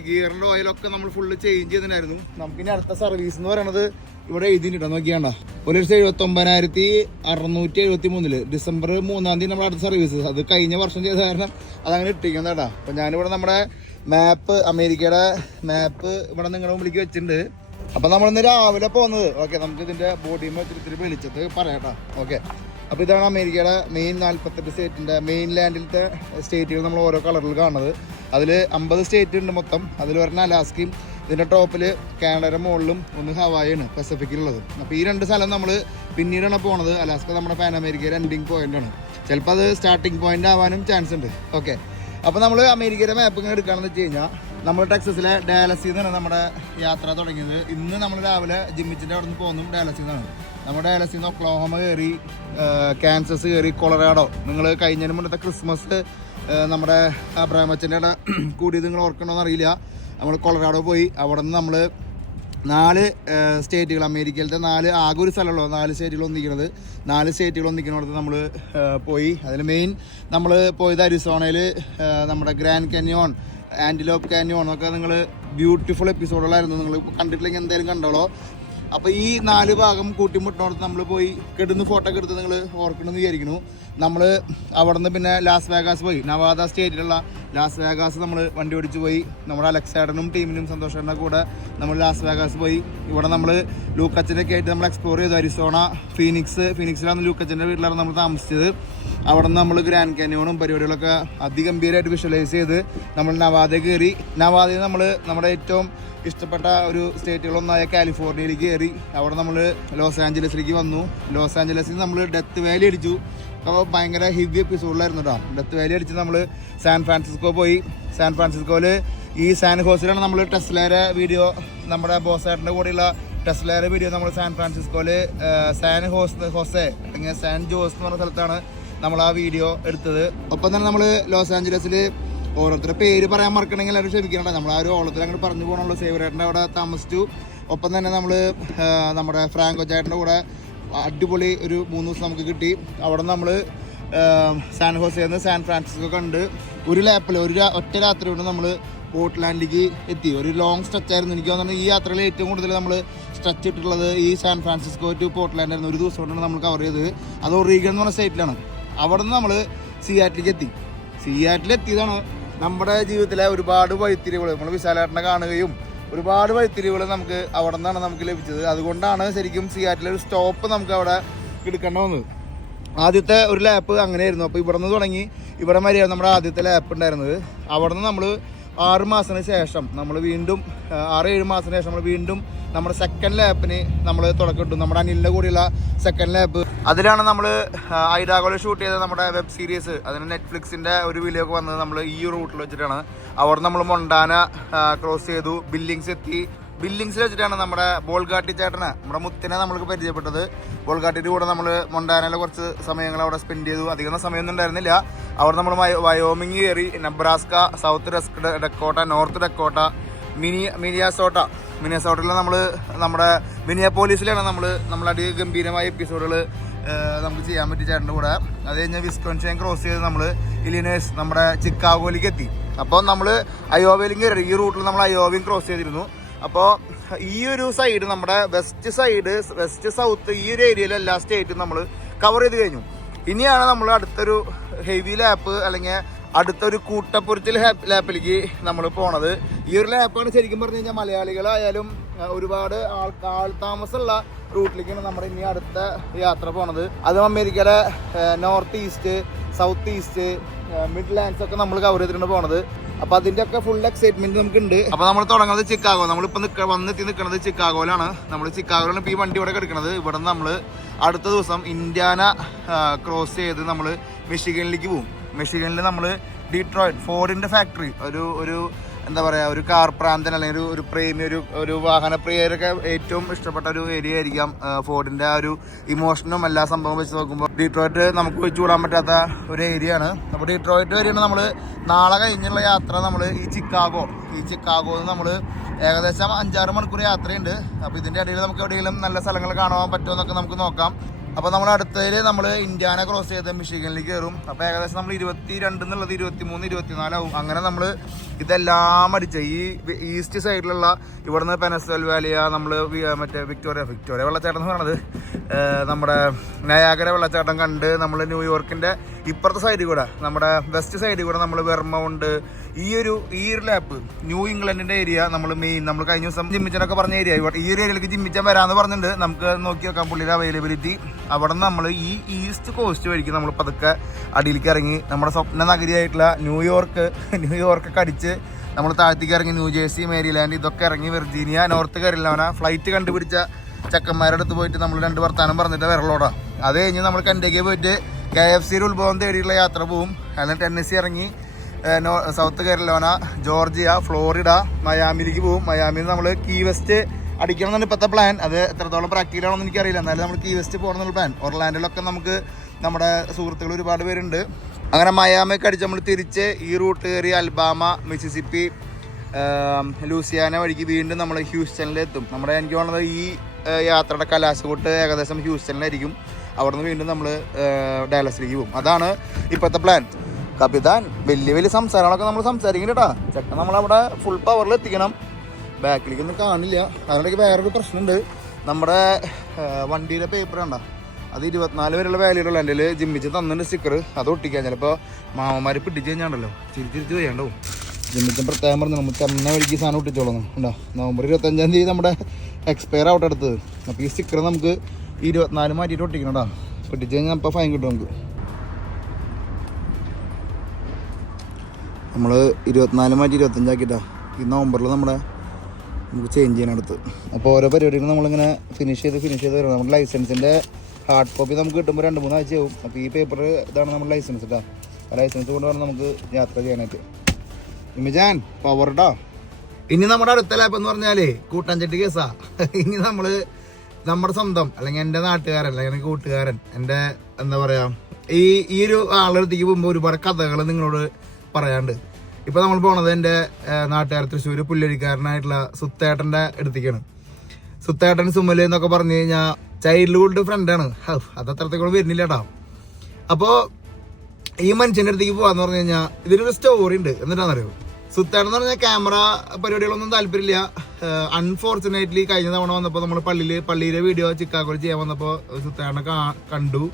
ഗിയറിൻ്റെ ഓയിലൊക്കെ നമ്മൾ ഫുള്ള് ചേഞ്ച് ചെയ്തിട്ടുണ്ടായിരുന്നു. നമുക്കിനി അടുത്ത സർവീസ് എന്ന് പറയുന്നത് ഇവിടെ എഴുതിയിട്ടോ. നോക്കിയാണ്ടോ 1,79,673 ഡിസംബർ 3-ാം തീയതി നമ്മുടെ അടുത്ത സർവീസ്. അത് കഴിഞ്ഞ വർഷം ചെയ്ത കാരണം അതങ്ങനെ ഇട്ടിരിക്കുന്നത് കേട്ടോ. അപ്പം ഞാനിവിടെ നമ്മുടെ മാപ്പ്, അമേരിക്കയുടെ മാപ്പ് ഇവിടെ നിങ്ങളുടെ മുമ്പിലേക്ക് വെച്ചിട്ടുണ്ട്. അപ്പം നമ്മളിന്ന് രാവിലെ പോകുന്നത്. ഓക്കെ, നമുക്ക് ഇതിൻ്റെ ബോഡിയും വെച്ചിട്ട് വിളിച്ചത് പറയാട്ടോ. ഓക്കെ, അപ്പോൾ ഇതാണ് അമേരിക്കയുടെ മെയിൻ 48 സ്റ്റേറ്റിൻ്റെ മെയിൻ ലാൻഡിലത്തെ സ്റ്റേറ്റുകൾ നമ്മൾ ഓരോ കളറിൽ കാണുന്നത്. അതിൽ 50 സ്റ്റേറ്റ് ഉണ്ട് മൊത്തം. അതിൽ വരുന്ന അലാസ്കയും ഇതിൻ്റെ ടോപ്പിൽ കാനഡയുടെ മുകളിലും ഒന്ന് ഹവായിയാണ് പസഫിക്കിലുള്ളത്. അപ്പോൾ ഈ 2 സ്ഥലം നമ്മൾ പിന്നീടാണ് പോണത്. അലാസ്ക നമ്മുടെ പാൻ അമേരിക്കയുടെ എൻഡിങ് പോയിൻ്റാണ്. ചിലപ്പോൾ അത് സ്റ്റാർട്ടിങ് പോയിൻ്റ് ആവാനും ചാൻസ് ഉണ്ട്. ഓക്കെ, അപ്പോൾ നമ്മൾ അമേരിക്കയുടെ മാപ്പ് ഇങ്ങനെ എടുക്കുകയാണെന്ന് വെച്ച് കഴിഞ്ഞാൽ നമ്മൾ ടെക്സസിലെ ഡാലസിൽ നിന്നാണ് നമ്മുടെ യാത്ര തുടങ്ങിയത്. ഇന്ന് നമ്മൾ രാവിലെ ജിമ്മിച്ചിൻ്റെ അവിടെ നിന്ന് പോകുന്നു ഡാലസിൽ നിന്നാണ്. നമ്മുടെ ഡാലസിൽ നിന്ന് ഒക്ലോഹോമ കയറി, കാൻസസ് കയറി, കൊളറാഡോ. നിങ്ങൾ കഴിഞ്ഞതിന് മുന്നത്തെ ക്രിസ്മസ് നമ്മുടെ അബ്രാമച്ചൻ്റെ അവിടെ കൂടിയത് നിങ്ങൾ ഓർക്കണമെന്ന് അറിയില്ല. നമ്മൾ കൊളറാഡോ പോയി. അവിടെ നിന്ന് നമ്മൾ 4 സ്റ്റേറ്റുകൾ, അമേരിക്കയിലത്തെ 4 ആകെ ഒരു സ്ഥലമുള്ളൂ 4 സ്റ്റേറ്റുകൾ ഒന്നിക്കുന്നത്. 4 സ്റ്റേറ്റുകൾ ഒന്നിക്കുന്നിടത്ത് നമ്മൾ പോയി. അതിൽ മെയിൻ നമ്മൾ പോയത് അരിസോണയിൽ നമ്മുടെ ഗ്രാൻഡ് കാനിയോൺ, ആൻറ്റിലോപ്പ് കാനിയോൺ ഒക്കെ നിങ്ങൾ ബ്യൂട്ടിഫുൾ എപ്പിസോഡുകളായിരുന്നു. നിങ്ങൾ കണ്ടിട്ടില്ലെങ്കിൽ എന്തായാലും കണ്ടോളൂ. അപ്പോൾ ഈ 4 ഭാഗം കൂട്ടിമുട്ടിനോടത്ത് നമ്മൾ പോയി കിടന്ന് ഫോട്ടോ ഒക്കെ എടുത്ത് നിങ്ങൾ ഓർക്കണമെന്ന് വിചാരിക്കുന്നു. നമ്മൾ അവിടെ നിന്ന് പിന്നെ ലാസ് വേഗാസ് പോയി, നവാദ സ്റ്റേറ്റിലുള്ള ലാസ് വേഗാസ് നമ്മൾ വണ്ടി ഓടിച്ച് പോയി. നമ്മുടെ അലക്സാഡനും ടീമിനും സന്തോഷേട്ടൻ്റെ കൂടെ നമ്മൾ ലാസ് വേഗാസ് പോയി. ഇവിടെ നമ്മൾ ലൂക്കച്ചനൊക്കെ ആയിട്ട് നമ്മൾ എക്സ്പ്ലോർ ചെയ്തു. അരിസോണ, ഫീനിക്സിലാണ് ലൂക്കച്ചൻ്റെ വീട്ടിലാണ് നമ്മൾ താമസിച്ചത്. അവിടെ നിന്ന് നമ്മൾ ഗ്രാൻഡ് കാനിയോണും പരിപാടികളൊക്കെ അതിഗംഭീരമായിട്ട് വിഷ്വലൈസ് ചെയ്ത് നമ്മൾ നവാദ കയറി. നവാദയിൽ നമ്മൾ നമ്മുടെ ഏറ്റവും ഇഷ്ടപ്പെട്ട ഒരു സ്റ്റേറ്റുകളൊന്നായ കാലിഫോർണിയയിലേക്ക് കയറി. അവിടെ നമ്മൾ ലോസ് ആഞ്ചലസിലേക്ക് വന്നു. ലോസ് ആഞ്ചലസിൽ നമ്മൾ ഡെത്ത് വാലി അടിച്ചു. അപ്പോൾ ഭയങ്കര ഹെവി എപ്പിസോഡിലായിരുന്നു കേട്ടോ. ഡെത്ത് വാലി അടിച്ച് നമ്മൾ സാൻ ഫ്രാൻസിസ്കോ പോയി. സാൻ ഫ്രാൻസിസ്കോയിൽ ഈ സാൻ ഹോസിലാണ് നമ്മൾ ടെസ്ലയുടെ വീഡിയോ, നമ്മുടെ ബോസായിട്ടിൻ്റെ കൂടെയുള്ള ടെസ്ലയുടെ വീഡിയോ നമ്മൾ സാൻ ഫ്രാൻസിസ്കോയിൽ സാൻ ഹോസെ അല്ലെങ്കിൽ സാൻ ജോസ് എന്ന് പറഞ്ഞ സ്ഥലത്താണ് നമ്മൾ ആ വീഡിയോ എടുത്തത്. ഒപ്പം തന്നെ നമ്മൾ ലോസ് ആഞ്ചലസിൽ ഓരോരുത്തരുടെ പേര് പറയാൻ മറക്കണമെങ്കിൽ എല്ലാവരും ക്ഷമിക്കണ്ട. നമ്മൾ ആ ഒരു ഓളത്തിൽ അങ്ങോട്ട് പറഞ്ഞു പോകണുള്ളൂ. സേവരേട്ടൻ്റെ അവിടെ താമസിച്ചു. ഒപ്പം തന്നെ നമ്മൾ നമ്മുടെ ഫ്രാങ്കോ ചേട്ടൻ്റെ കൂടെ അടിപൊളി ഒരു 3 ദിവസം നമുക്ക് കിട്ടി. അവിടെ നമ്മൾ സാൻ ഹോസയിൽ നിന്ന് സാൻ ഫ്രാൻസിസ്കോ കണ്ട് ഒരു ലാപ്പിൽ ഒറ്റ രാത്രി കൊണ്ട് നമ്മൾ പോർട്ട്ലാൻഡിലേക്ക് എത്തി. ഒരു ലോങ് സ്ട്രെച്ച് ആയിരുന്നു. എനിക്ക് തോന്നുന്നത് ഈ യാത്രയിൽ ഏറ്റവും കൂടുതൽ നമ്മൾ സ്ട്രെച്ച് ഇട്ടിട്ടുള്ളത് ഈ സാൻ ഫ്രാൻസിസ്കോ ടു പോർട്ട്ലാൻഡ് ആയിരുന്നു. ഒരു ദിവസം കൊണ്ടാണ് നമ്മൾ കവർ ചെയ്തത്. അത് ഒറീഗൺ എന്ന് പറഞ്ഞ സ്റ്റേറ്റിലാണ്. അവിടെ നിന്ന് നമ്മൾ സിയാറ്റിലേക്ക് എത്തി. സിയാറ്റിലെത്തിയതാണ് നമ്മുടെ ജീവിതത്തിലെ ഒരുപാട് വഴിത്തിരിവുകൾ നമ്മൾ വിശാലേട്ടനെ കാണുകയും ഒരുപാട് വഴിത്തിരിവുകൾ നമുക്ക് അവിടെ നിന്നാണ് നമുക്ക് ലഭിച്ചത്. അതുകൊണ്ടാണ് ശരിക്കും സിയാറ്റിലെ ഒരു സ്റ്റോപ്പ് നമുക്ക് അവിടെ എടുക്കേണ്ട വന്നത്. ആദ്യത്തെ ഒരു ലാപ്പ് അങ്ങനെയായിരുന്നു. അപ്പോൾ ഇവിടെ നിന്ന് തുടങ്ങി ഇവിടെ വരെയാണ് നമ്മുടെ ആദ്യത്തെ ലാപ്പ് ഉണ്ടായിരുന്നത്. അവിടെ നിന്ന് നമ്മൾ 6 മാസത്തിന് ശേഷം നമ്മൾ വീണ്ടും 6-7 മാസത്തിന് ശേഷം നമ്മൾ വീണ്ടും നമ്മുടെ സെക്കൻഡ് ലാപ്പിന് നമ്മൾ തുടക്കമിട്ടു. നമ്മുടെ അനിലിൻ്റെ കൂടെയുള്ള സെക്കൻഡ് ലാപ്പ്. അതിലാണ് നമ്മൾ ഐഡാഗോയിൽ ഷൂട്ട് ചെയ്ത നമ്മുടെ വെബ് സീരീസ്. അതിന് നെറ്റ്ഫ്ലിക്സിൻ്റെ ഒരു വീഡിയോ ഒക്കെ വന്നത് നമ്മൾ ഈ റൂട്ടിൽ വെച്ചിട്ടാണ്. അവിടെ നമ്മൾ മൊണ്ടാന ക്രോസ് ചെയ്തു, ബില്ലിങ്സ് എത്തി. ബില്ലിങ്സിൽ വെച്ചിട്ടാണ് നമ്മുടെ ബോൾഗാട്ടി ചേട്ടനെ, നമ്മുടെ മുത്തിനെ നമ്മൾക്ക് പരിചയപ്പെട്ടത്. ബോൾഗാട്ടിയുടെ കൂടെ നമ്മൾ മൊണ്ടാനയിലെ കുറച്ച് സമയങ്ങൾ അവിടെ സ്പെൻഡ് ചെയ്തു. അധികം സമയമൊന്നും ഉണ്ടായിരുന്നില്ല. അവിടെ നമ്മൾ വയോമിങ് കയറി, Nebraska, South Dakota, North Dakota, മിനിയാസോട്ടയിൽ നമ്മൾ നമ്മുടെ മിനിയാപോലീസിലാണ് നമ്മൾ അതിഗംഭീരമായ എപ്പിസോഡുകൾ നമുക്ക് ചെയ്യാൻ പറ്റി ചേട്ടൻ്റെ കൂടെ. അത് കഴിഞ്ഞ് വിസ്കോൺസിൻ ക്രോസ് ചെയ്ത് നമ്മൾ ഇലിനോയ്സ് നമ്മുടെ ചിക്കാഗോയിലേക്ക് എത്തി. അപ്പോൾ നമ്മൾ അയോവയിലും കയറി. ഈ റൂട്ടിൽ നമ്മൾ അയോവയും ക്രോസ് ചെയ്തിരുന്നു. അപ്പോൾ ഈ ഒരു സൈഡ് നമ്മുടെ വെസ്റ്റ് സൗത്ത് ഈ ഒരു ഏരിയയിൽ എല്ലാ സ്റ്റേറ്റും നമ്മൾ കവർ ചെയ്ത് കഴിഞ്ഞു. ഇനിയാണ് നമ്മൾ അടുത്തൊരു ഹെവി ലാപ്പ് അല്ലെങ്കിൽ അടുത്തൊരു കൂട്ടപ്പൊരിച്ചിൽ ലാപ്പിലേക്ക് നമ്മൾ പോണത്. ഈ ഒരു ലാപ്പാണ് ശരിക്കും പറഞ്ഞു കഴിഞ്ഞാൽ മലയാളികളായാലും ഒരുപാഡ് ആൾ താമസമുള്ള റൂട്ടിലേക്കാണ് നമ്മുടെ ഇനി അടുത്ത യാത്ര പോണത്. അതും അമേരിക്കയിലെ north east, south east, Midlands ഒക്കെ നമ്മൾ കവർ ചെയ്തിട്ടാണ് പോണത്. അപ്പോൾ അതിൻ്റെ ഒക്കെ ഫുൾ എക്സൈറ്റ്മെന്റ് നമുക്കുണ്ട്. അപ്പോൾ നമ്മൾ തുടങ്ങുന്നത് ചിക്കാഗോ. നമ്മളിപ്പോൾ വന്നെത്തി നിൽക്കുന്നത് ചിക്കാഗോയിലാണ്. നമ്മൾ ചിക്കാഗോയിലാണ് ഇപ്പോൾ ഈ വണ്ടി ഇവിടെ കിടക്കുന്നത്. ഇവിടെ നിന്ന് നമ്മൾ അടുത്ത ദിവസം ഇന്ത്യാന ക്രോസ് ചെയ്ത് നമ്മൾ മിഷിഗണിലേക്ക് പോകും. മിഷിഗണിൽ നമ്മൾ ഡീട്രോയിറ്റ് ഫോർഡിൻ്റെ ഫാക്ടറി, ഒരു എന്താ പറയുക, ഒരു കാർ പ്രാന്തൻ അല്ലെങ്കിൽ ഒരു പ്രേമി, ഒരു വാഹന പ്രിയരൊക്കെ ഏറ്റവും ഇഷ്ടപ്പെട്ട ഒരു ഏരിയ ആയിരിക്കാം ഫോർഡിൻ്റെ ആ ഒരു ഇമോഷനും എല്ലാ സംഭവം വെച്ച് നോക്കുമ്പോൾ. ഡീട്രോയിറ്റ് നമുക്ക് വെച്ച് കൂടാൻ പറ്റാത്ത ഒരു ഏരിയ ആണ്. അപ്പോൾ ഡീട്രോയിറ്റ് വരെയാണ് നമ്മൾ നാളെ കഴിഞ്ഞുള്ള യാത്ര. നമ്മൾ ഈ ചിക്കാഗോയിൽ നമ്മൾ ഏകദേശം 5-6 മണിക്കൂർ യാത്രയുണ്ട്. അപ്പോൾ ഇതിൻ്റെ ഇടയിൽ നമുക്ക് എവിടെയെങ്കിലും നല്ല സ്ഥലങ്ങൾ കാണാൻ പറ്റുമോ എന്നൊക്കെ നമുക്ക് നോക്കാം. അപ്പോൾ നമ്മൾ അടുത്തതിൽ നമ്മൾ ഇന്ത്യാന ക്രോസ് ചെയ്ത് മിഷിഗണിലേക്ക് കയറും. അപ്പോൾ ഏകദേശം നമ്മൾ 22 എന്നുള്ളത് 23, 24 ആവും. അങ്ങനെ നമ്മൾ ഇതെല്ലാം അടിച്ച് ഈ ഈസ്റ്റ് സൈഡിലുള്ള ഇവിടുന്ന് പെനസിൽവാനിയ നമ്മൾ മറ്റേ വിക്ടോറിയ വെള്ളച്ചാട്ടം എന്ന് പറയുന്നത് നമ്മുടെ നയാഗര വെള്ളച്ചാട്ടം കണ്ട് നമ്മൾ ന്യൂയോർക്കിൻ്റെ ഇപ്പുറത്തെ സൈഡിൽ കൂടെ നമ്മുടെ വെസ്റ്റ് സൈഡിൽ കൂടെ നമ്മൾ വെർമൗണ്ട് ഈ ഒരു ലാപ്പ് ന്യൂ ഇംഗ്ലണ്ടിൻ്റെ ഏരിയ നമ്മൾ കഴിഞ്ഞ ദിവസം ജിമ്മിച്ചനൊക്കെ പറഞ്ഞ ഏരിയ. ഈ ഒരു ഏരിയയിലേക്ക് ജിമ്മിച്ചാൻ വരാമെന്ന് പറഞ്ഞിട്ടുണ്ട്. നമുക്ക് നോക്കി വെക്കാം പുള്ളിയുടെ അവൈലബിലിറ്റി. അവിടെ നിന്ന് നമ്മൾ ഈ ഈസ്റ്റ് കോസ്റ്റ് വഴിക്ക് നമ്മൾ പതുക്കെ അടിയിലേക്ക് ഇറങ്ങി നമ്മുടെ സ്വപ്ന നഗരിയായിട്ടുള്ള ന്യൂയോർക്കൊക്കെ അടിച്ച് നമ്മൾ താഴത്തേക്ക് ഇറങ്ങി ന്യൂജേഴ്സി, മേരിലാൻഡ് ഇതൊക്കെ ഇറങ്ങി വെർജീനിയ, നോർത്ത് കരോലിന ഫ്ലൈറ്റ് കണ്ടുപിടിച്ച ചെക്കന്മാരുടെ അടുത്ത് പോയിട്ട് നമ്മൾ 2 വർത്താനം പറഞ്ഞിട്ട് വരലോടാ. അത് കഴിഞ്ഞ് നമ്മൾ കെൻഡക്കി പോയിട്ട് KFCയുടെ ഉത്ഭവം തേടിയുള്ള യാത്ര പോവും. അല്ലെങ്കിൽ ടെന്നസി ഇറങ്ങി സൗത്ത് കരോലിന, ജോർജിയ, ഫ്ലോറിഡ, മയാമിലേക്ക് പോവും. മയാമിയിൽ നമ്മൾ കീ വെസ്റ്റ് അടിക്കണം എന്നാണ് ഇപ്പോഴത്തെ പ്ലാൻ. അത് എത്രത്തോളം പ്രാക്ടിക്കലാണെന്ന് എനിക്കറിയില്ല. എന്നാലും നമ്മൾ കീ വെസ്റ്റ് പോകണം എന്നുള്ള പ്ലാൻ. ഒർലാൻഡിലൊക്കെ നമുക്ക് നമ്മുടെ സുഹൃത്തുക്കൾ ഒരുപാട് പേരുണ്ട്. അങ്ങനെ മയാമിയൊക്കെ അടിച്ച് നമ്മൾ തിരിച്ച് ഈ റൂട്ട് കയറി അൽബാമ, മിസിസിപ്പി, ലൂസിയാന വഴിക്ക് വീണ്ടും നമ്മൾ ഹ്യൂസ്റ്റണിലെത്തും. എനിക്ക് തോന്നുന്നത് ഈ യാത്രയുടെ കലാശക്കൂട്ട് ഏകദേശം ഹ്യൂസ്റ്റണിലായിരിക്കും. അവിടെ നിന്ന് വീണ്ടും നമ്മൾ ഡാലസിലേക്ക് പോകും. അതാണ് ഇപ്പോഴത്തെ പ്ലാൻ. കപ്പിത്താൻ വലിയ സംസാരങ്ങളൊക്കെ നമ്മൾ സംസാരിക്കും കേട്ടോ. ചെക്കൻ നമ്മളവിടെ ഫുൾ പവറിൽ എത്തിക്കണം. ബാക്കിലേക്കൊന്നും കാണില്ല. അതിനിടയ്ക്ക് വേറൊരു പ്രശ്നമുണ്ട്. നമ്മുടെ വണ്ടിയുടെ പേപ്പർ കണ്ട അത് 24 വരെയുള്ള വാല്യൂലുള്ള എൻ്റെ ജിമ്മിച്ച് തന്നിട്ട് സ്റ്റിക്കർ അത് ഒട്ടിക്കാൻ ചിലപ്പോൾ മാമന്മാർ പിടിച്ച് കഴിഞ്ഞാണ്ടല്ലോ തിരിച്ച് ചെയ്യാണ്ടാവും. ജിമ്മിച്ചും പ്രത്യേകം പറഞ്ഞു നമ്മൾ തന്നെ വഴിക്ക് സാധനം ഒട്ടിച്ചോളൂ ഉണ്ടോ. നവംബർ 25-ാം തീയതി നമ്മുടെ എക്സ്പയർ ആവട്ടെ അടുത്തത്. അപ്പോൾ ഈ സ്റ്റിക്കർ നമുക്ക് 24 മാറ്റിയിട്ട് ഒട്ടിക്കണം കേട്ടോ. പിടിച്ച് കഴിഞ്ഞാൽ അപ്പോൾ ഫൈൻ കിട്ടും നമുക്ക്. നമ്മൾ 24 മാറ്റി 25 ആക്കിയിട്ടാ ഈ നവംബറിൽ നമുക്ക് ചേഞ്ച് ചെയ്യണം അടുത്ത്. അപ്പോൾ ഓരോ പരിപാടികളും നമ്മളിങ്ങനെ ഫിനിഷ് ചെയ്ത് വരണം. നമ്മുടെ ലൈസൻസിൻ്റെ ഹാർഡ് കോപ്പി നമുക്ക് കിട്ടുമ്പോൾ 2-3 ആഴ്ചയാവും. അപ്പോൾ ഈ പേപ്പർ ഇതാണ് നമ്മുടെ ലൈസൻസ് കേട്ടോ. ആ ലൈസൻസ് കൊണ്ട് വേണം നമുക്ക് യാത്ര ചെയ്യാനായിട്ട്. ഇമിജാൻ പവർ കേട്ടോ. ഇനി നമ്മുടെ അടുത്ത ലാപ്പ് എന്ന് പറഞ്ഞാൽ കൂട്ടാഞ്ചട്ടി കേസാ. ഇനി നമ്മൾ നമ്മുടെ സ്വന്തം അല്ലെങ്കിൽ എൻ്റെ നാട്ടുകാരൻ അല്ലെങ്കിൽ കൂട്ടുകാരൻ എൻ്റെ എന്താ പറയുക ഈ ഒരു ആളെടുത്തേക്ക് പോകുമ്പോൾ ഒരുപാട് കഥകൾ നിങ്ങളോട് പറയാണ്ട്. ഇപ്പൊ നമ്മൾ പോണത് എൻ്റെ നാട്ടുകാർ തൃശ്ശൂർ പുല്ലരിക്കാരനായിട്ടുള്ള സുത്തേട്ടന്റെ അടുത്തേക്കാണ്. സുത്തേട്ടൻ സുമല് എന്നൊക്കെ പറഞ്ഞു കഴിഞ്ഞാൽ ചൈൽഡ്ഹുഡ് ഫ്രണ്ടാണ്. അത് അത്രത്തേക്കോളം വരുന്നില്ല കേട്ടോ. അപ്പോ ഈ മനുഷ്യന്റെ അടുത്തേക്ക് പോവാന്ന് പറഞ്ഞു കഴിഞ്ഞാൽ ഇതിനൊരു സ്റ്റോറി ഉണ്ട്. എന്നിട്ടാണെന്നറിയോ, സുത്തേട്ടൻ എന്ന് പറഞ്ഞാൽ ക്യാമറ പരിപാടികളൊന്നും താല്പര്യമില്ല. അൺഫോർച്ചുനേറ്റ്ലി കഴിഞ്ഞ തവണ വന്നപ്പോൾ നമ്മൾ പള്ളിയിലെ വീഡിയോ ചിക്കാഗോയിൽ ചെയ്യാൻ വന്നപ്പോൾ സുത്തേട്ടനെ കണ്ടു.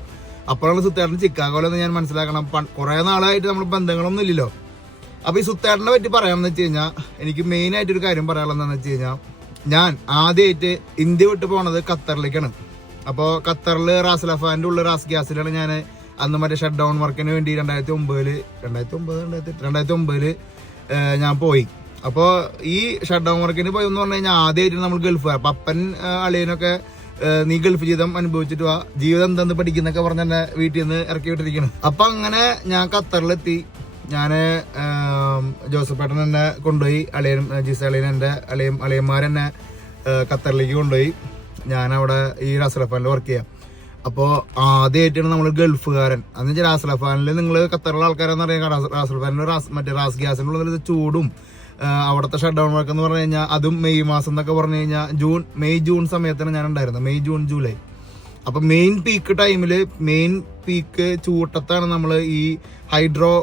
അപ്പോഴാണ് സുത്തേട്ടൻ ചിക്കാഗോലെന്ന് ഞാൻ മനസ്സിലാക്കണം. കുറെ നാളായിട്ട് നമ്മൾ ബന്ധങ്ങളൊന്നും ഇല്ലല്ലോ. അപ്പൊ ഈ സുത്തേട്ടനെ പറ്റി പറയാമെന്ന് വെച്ച് കഴിഞ്ഞാൽ എനിക്ക് മെയിൻ ആയിട്ട് ഒരു കാര്യം പറയാനുള്ളതെന്ന് വെച്ച് കഴിഞ്ഞാൽ ഞാൻ ആദ്യമായിട്ട് ഇന്ത്യ വിട്ട് പോണത് ഖത്തറിലേക്കാണ്. അപ്പോൾ ഖത്തറിൽ റാസ്ലഫാൻ്റെ ഉള്ള റാസ് ഗ്യാസിലാണ് ഞാൻ അന്ന് മറ്റേ ഷട്ട് ഡൗൺ വർക്കിന് വേണ്ടി 2009 ഞാൻ പോയി. അപ്പോൾ ഈ ഷട്ട് ഡൗൺ വർക്കിന് പോയി എന്ന് പറഞ്ഞു കഴിഞ്ഞാൽ ആദ്യമായിട്ട് നമ്മൾ ഗൾഫ്. അപ്പം അപ്പൻ അളിയനൊക്കെ നീ ഗൾഫ് ജീവിതം അനുഭവിച്ചിട്ട് വാ, ജീവിതം എന്തെന്ന് പഠിക്കുന്നൊക്കെ പറഞ്ഞ് എന്നെ വീട്ടിൽ നിന്ന് ഇറക്കി വിട്ടിരിക്കണം. അപ്പൊ അങ്ങനെ ഞാൻ ഖത്തറിലെത്തി. ഞാൻ ജോസഫേട്ടൻ എന്നെ കൊണ്ടുപോയി, അളിയൻ ജിസ അളിയൻ എൻ്റെ അളിയന്മാരെന്നെ ഖത്തറിലേക്ക് കൊണ്ടുപോയി. ഞാനവിടെ ഈ റാസ്ലഫാനിൽ വർക്ക് ചെയ്യാം. അപ്പോൾ ആദ്യമായിട്ടാണ് നമ്മൾ ഗൾഫുകാരൻ. അന്ന് വെച്ചാൽ റാസ്ലഫാനിൽ നിങ്ങൾ ഖത്തറിലെ ആൾക്കാരെന്ന് പറയുക റാസ്ലഫാനിൽ മറ്റേ റാസ് ഗ്യാസിനുള്ള ചൂടും അവിടുത്തെ ഷട്ട് ഡൗൺ വർക്ക് എന്ന് പറഞ്ഞു കഴിഞ്ഞാൽ അതും മെയ് മാസം എന്നൊക്കെ പറഞ്ഞു കഴിഞ്ഞാൽ മെയ് ജൂൺ സമയത്താണ് ഞാൻ ഉണ്ടായിരുന്നത്. May June July. അപ്പൊ മെയിൻ പീക്ക് ടൈമില് മെയിൻ പീക്ക് ചൂട്ടത്താണ് നമ്മൾ ഈ ഹൈഡ്രോ